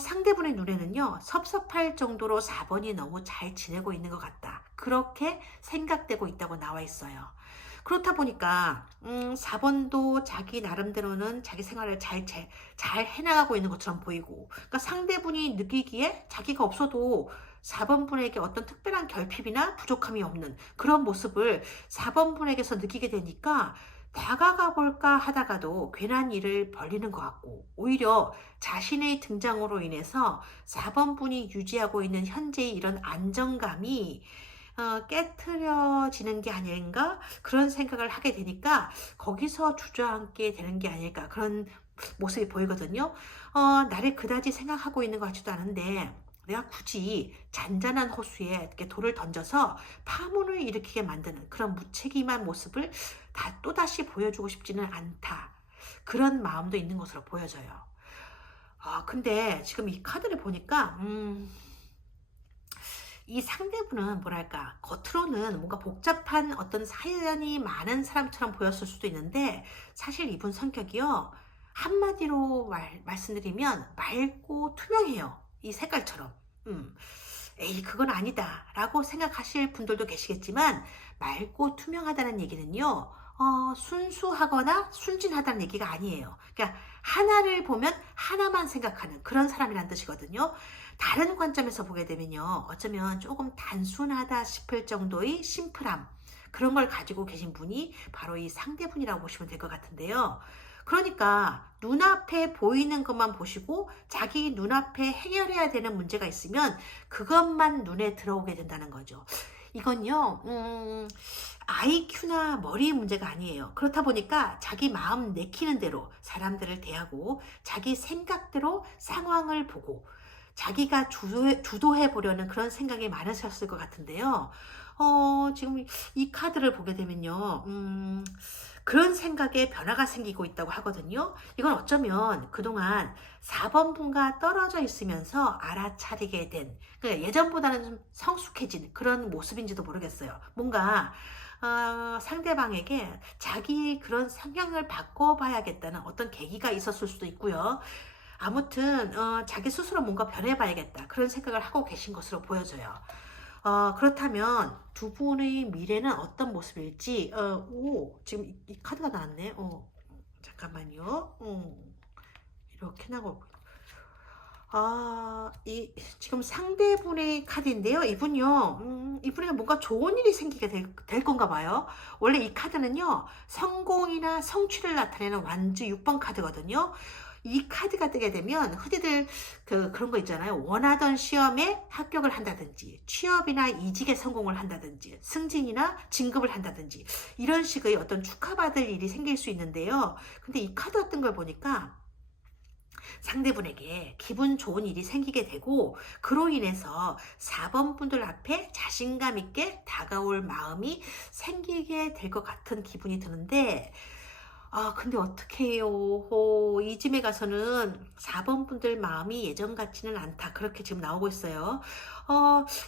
상대분의 눈에는요, 섭섭할 정도로 4번이 너무 잘 지내고 있는 것 같다. 그렇게 생각되고 있다고 나와 있어요. 그렇다 보니까 4번도 자기 나름대로는 자기 생활을 잘 해나가고 있는 것처럼 보이고, 그러니까 상대분이 느끼기에 자기가 없어도 4번 분에게 어떤 특별한 결핍이나 부족함이 없는 그런 모습을 4번 분에게서 느끼게 되니까 다가가 볼까 하다가도 괜한 일을 벌리는 것 같고, 오히려 자신의 등장으로 인해서 4번 분이 유지하고 있는 현재의 이런 안정감이 깨트려지는 게 아닌가 그런 생각을 하게 되니까 거기서 주저앉게 되는 게 아닐까 그런 모습이 보이거든요. 나를 그다지 생각하고 있는 것 같지도 않은데 내가 굳이 잔잔한 호수에 이렇게 돌을 던져서 파문을 일으키게 만드는 그런 무책임한 모습을 또다시 보여주고 싶지는 않다. 그런 마음도 있는 것으로 보여져요. 근데 지금 이 카드를 보니까 이 상대분은 뭐랄까 겉으로는 뭔가 복잡한 어떤 사연이 많은 사람처럼 보였을 수도 있는데 사실 이분 성격이요, 한마디로 말씀드리면 맑고 투명해요. 이 색깔처럼. 에이 그건 아니다 라고 생각하실 분들도 계시겠지만, 맑고 투명하다는 얘기는요, 순수하거나 순진하다는 얘기가 아니에요. 그러니까 하나를 보면 하나만 생각하는 그런 사람이란 뜻이거든요. 다른 관점에서 보게 되면요, 어쩌면 조금 단순하다 싶을 정도의 심플함, 그런 걸 가지고 계신 분이 바로 이 상대분이라고 보시면 될 것 같은데요. 그러니까 눈앞에 보이는 것만 보시고 자기 눈앞에 해결해야 되는 문제가 있으면 그것만 눈에 들어오게 된다는 거죠. 이건요, IQ나 머리 문제가 아니에요. 그렇다 보니까 자기 마음 내키는 대로 사람들을 대하고 자기 생각대로 상황을 보고 자기가 주도해 보려는 그런 생각이 많으셨을 것 같은데요. 지금 이 카드를 보게 되면요, 그런 생각에 변화가 생기고 있다고 하거든요. 이건 어쩌면 그동안 4번 분과 떨어져 있으면서 알아차리게 된, 그러니까 예전보다는 좀 성숙해진 그런 모습인지도 모르겠어요. 뭔가 상대방에게 자기 그런 성향을 바꿔봐야겠다는 어떤 계기가 있었을 수도 있고요. 아무튼 자기 스스로 뭔가 변해봐야겠다 그런 생각을 하고 계신 것으로 보여져요. 그렇다면 두 분의 미래는 어떤 모습일지, 지금 이 카드가 나왔네. 잠깐만요. 이렇게 나고. 지금 상대분의 카드인데요. 이분에게 뭔가 좋은 일이 생기게 될 건가 봐요. 원래 이 카드는요, 성공이나 성취를 나타내는 완주 6번 카드거든요. 이 카드가 뜨게 되면 흔히들 그런 거 있잖아요. 원하던 시험에 합격을 한다든지, 취업이나 이직에 성공을 한다든지, 승진이나 진급을 한다든지, 이런 식의 어떤 축하받을 일이 생길 수 있는데요. 근데 이 카드 같은 걸 보니까 상대분에게 기분 좋은 일이 생기게 되고, 그로 인해서 4번 분들 앞에 자신감 있게 다가올 마음이 생기게 될 것 같은 기분이 드는데, 근데 어떻게 해요? 이쯤에 가서는 4번 분들 마음이 예전 같지는 않다. 그렇게 지금 나오고 있어요.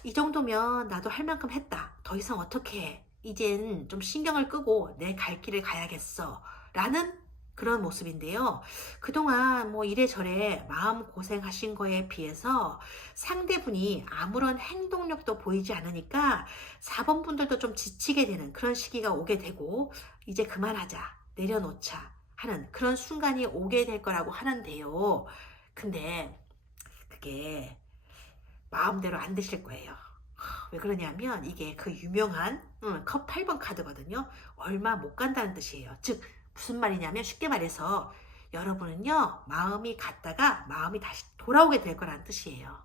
이 정도면 나도 할 만큼 했다. 더 이상 어떻게 해? 이젠 좀 신경을 끄고 내 갈 길을 가야겠어. 라는 그런 모습인데요. 그동안 뭐 이래저래 마음 고생하신 거에 비해서 상대분이 아무런 행동력도 보이지 않으니까 4번 분들도 좀 지치게 되는 그런 시기가 오게 되고, 이제 그만하자, 내려놓자 하는 그런 순간이 오게 될 거라고 하는데요. 근데 그게 마음대로 안 되실 거예요. 왜 그러냐면 이게 그 유명한 컵 8번 카드거든요. 얼마 못 간다는 뜻이에요. 즉 무슨 말이냐면, 쉽게 말해서 여러분은요, 마음이 갔다가 마음이 다시 돌아오게 될 거라는 뜻이에요.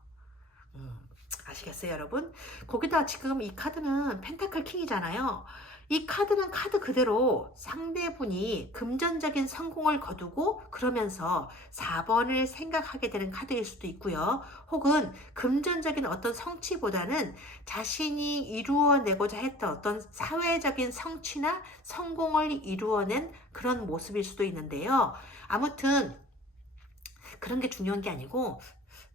아시겠어요, 여러분? 거기다 지금 이 카드는 펜타클 킹이잖아요. 이 카드는 카드 그대로 상대분이 금전적인 성공을 거두고 그러면서 4번을 생각하게 되는 카드일 수도 있고요. 혹은 금전적인 어떤 성취보다는 자신이 이루어내고자 했던 어떤 사회적인 성취나 성공을 이루어낸 그런 모습일 수도 있는데요. 아무튼 그런 게 중요한 게 아니고,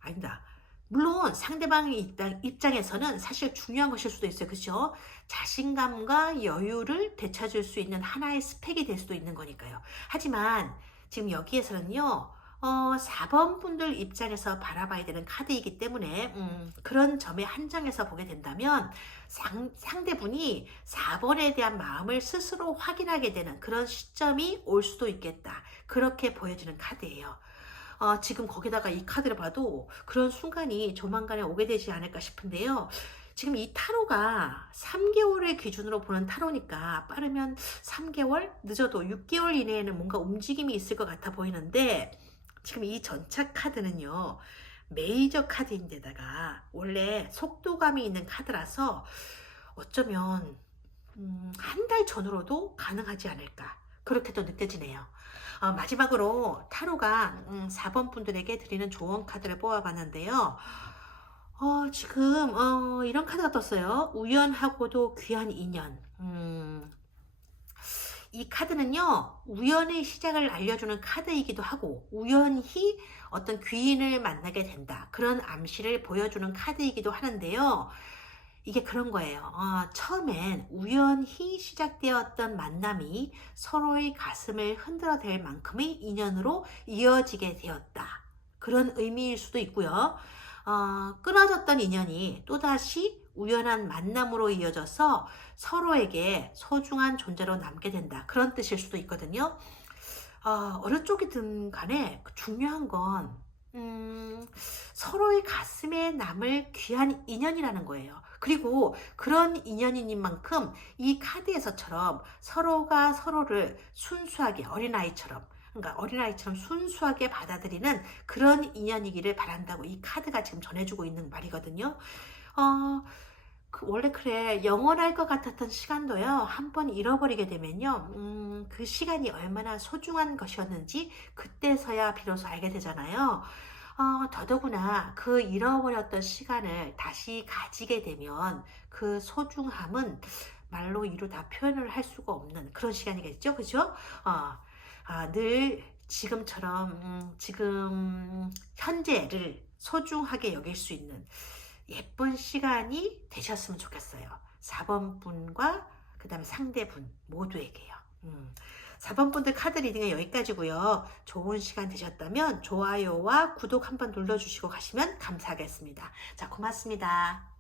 아니다. 물론 상대방의 입장에서는 사실 중요한 것일 수도 있어요. 그렇죠? 자신감과 여유를 되찾을 수 있는 하나의 스펙이 될 수도 있는 거니까요. 하지만 지금 여기에서는요. 4번 분들 입장에서 바라봐야 되는 카드이기 때문에 그런 점에 한정해서 보게 된다면 상대분이 4번에 대한 마음을 스스로 확인하게 되는 그런 시점이 올 수도 있겠다. 그렇게 보여지는 카드예요. 지금 거기다가 이 카드를 봐도 그런 순간이 조만간에 오게 되지 않을까 싶은데요. 지금 이 타로가 3개월을 기준으로 보는 타로니까 빠르면 3개월, 늦어도 6개월 이내에는 뭔가 움직임이 있을 것 같아 보이는데, 지금 이 전차 카드는요, 메이저 카드인데다가 원래 속도감이 있는 카드라서 어쩌면 한 달 전으로도 가능하지 않을까, 그렇게도 느껴지네요. 마지막으로 타로가 4번 분들에게 드리는 조언 카드를 뽑아봤는데요. 지금 이런 카드가 떴어요. 우연하고도 귀한 인연. 이 카드는요, 우연의 시작을 알려주는 카드이기도 하고, 우연히 어떤 귀인을 만나게 된다, 그런 암시를 보여주는 카드이기도 하는데요. 이게 그런 거예요. 처음엔 우연히 시작되었던 만남이 서로의 가슴을 흔들어댈 만큼의 인연으로 이어지게 되었다, 그런 의미일 수도 있고요. 끊어졌던 인연이 또다시 우연한 만남으로 이어져서 서로에게 소중한 존재로 남게 된다, 그런 뜻일 수도 있거든요. 어느 쪽이든 간에 중요한 건 서로의 가슴에 남을 귀한 인연이라는 거예요. 그리고 그런 인연인 만큼 이 카드에서처럼 서로가 서로를 순수하게, 어린아이처럼, 그러니까 어린아이처럼 순수하게 받아들이는 그런 인연이기를 바란다고 이 카드가 지금 전해주고 있는 말이거든요. 원래 그래, 영원할 것 같았던 시간도요, 한번 잃어버리게 되면요, 그 시간이 얼마나 소중한 것이었는지 그때서야 비로소 알게 되잖아요. 더더구나 그 잃어버렸던 시간을 다시 가지게 되면 그 소중함은 말로 이루 다 표현을 할 수가 없는 그런 시간이겠죠, 그죠? 늘 지금처럼 지금 현재를 소중하게 여길 수 있는 예쁜 시간이 되셨으면 좋겠어요. 4번 분과 그 다음에 상대분 모두에게요. 4번 분들 카드 리딩은 여기까지고요. 좋은 시간 되셨다면 좋아요와 구독 한번 눌러주시고 가시면 감사하겠습니다. 자, 고맙습니다.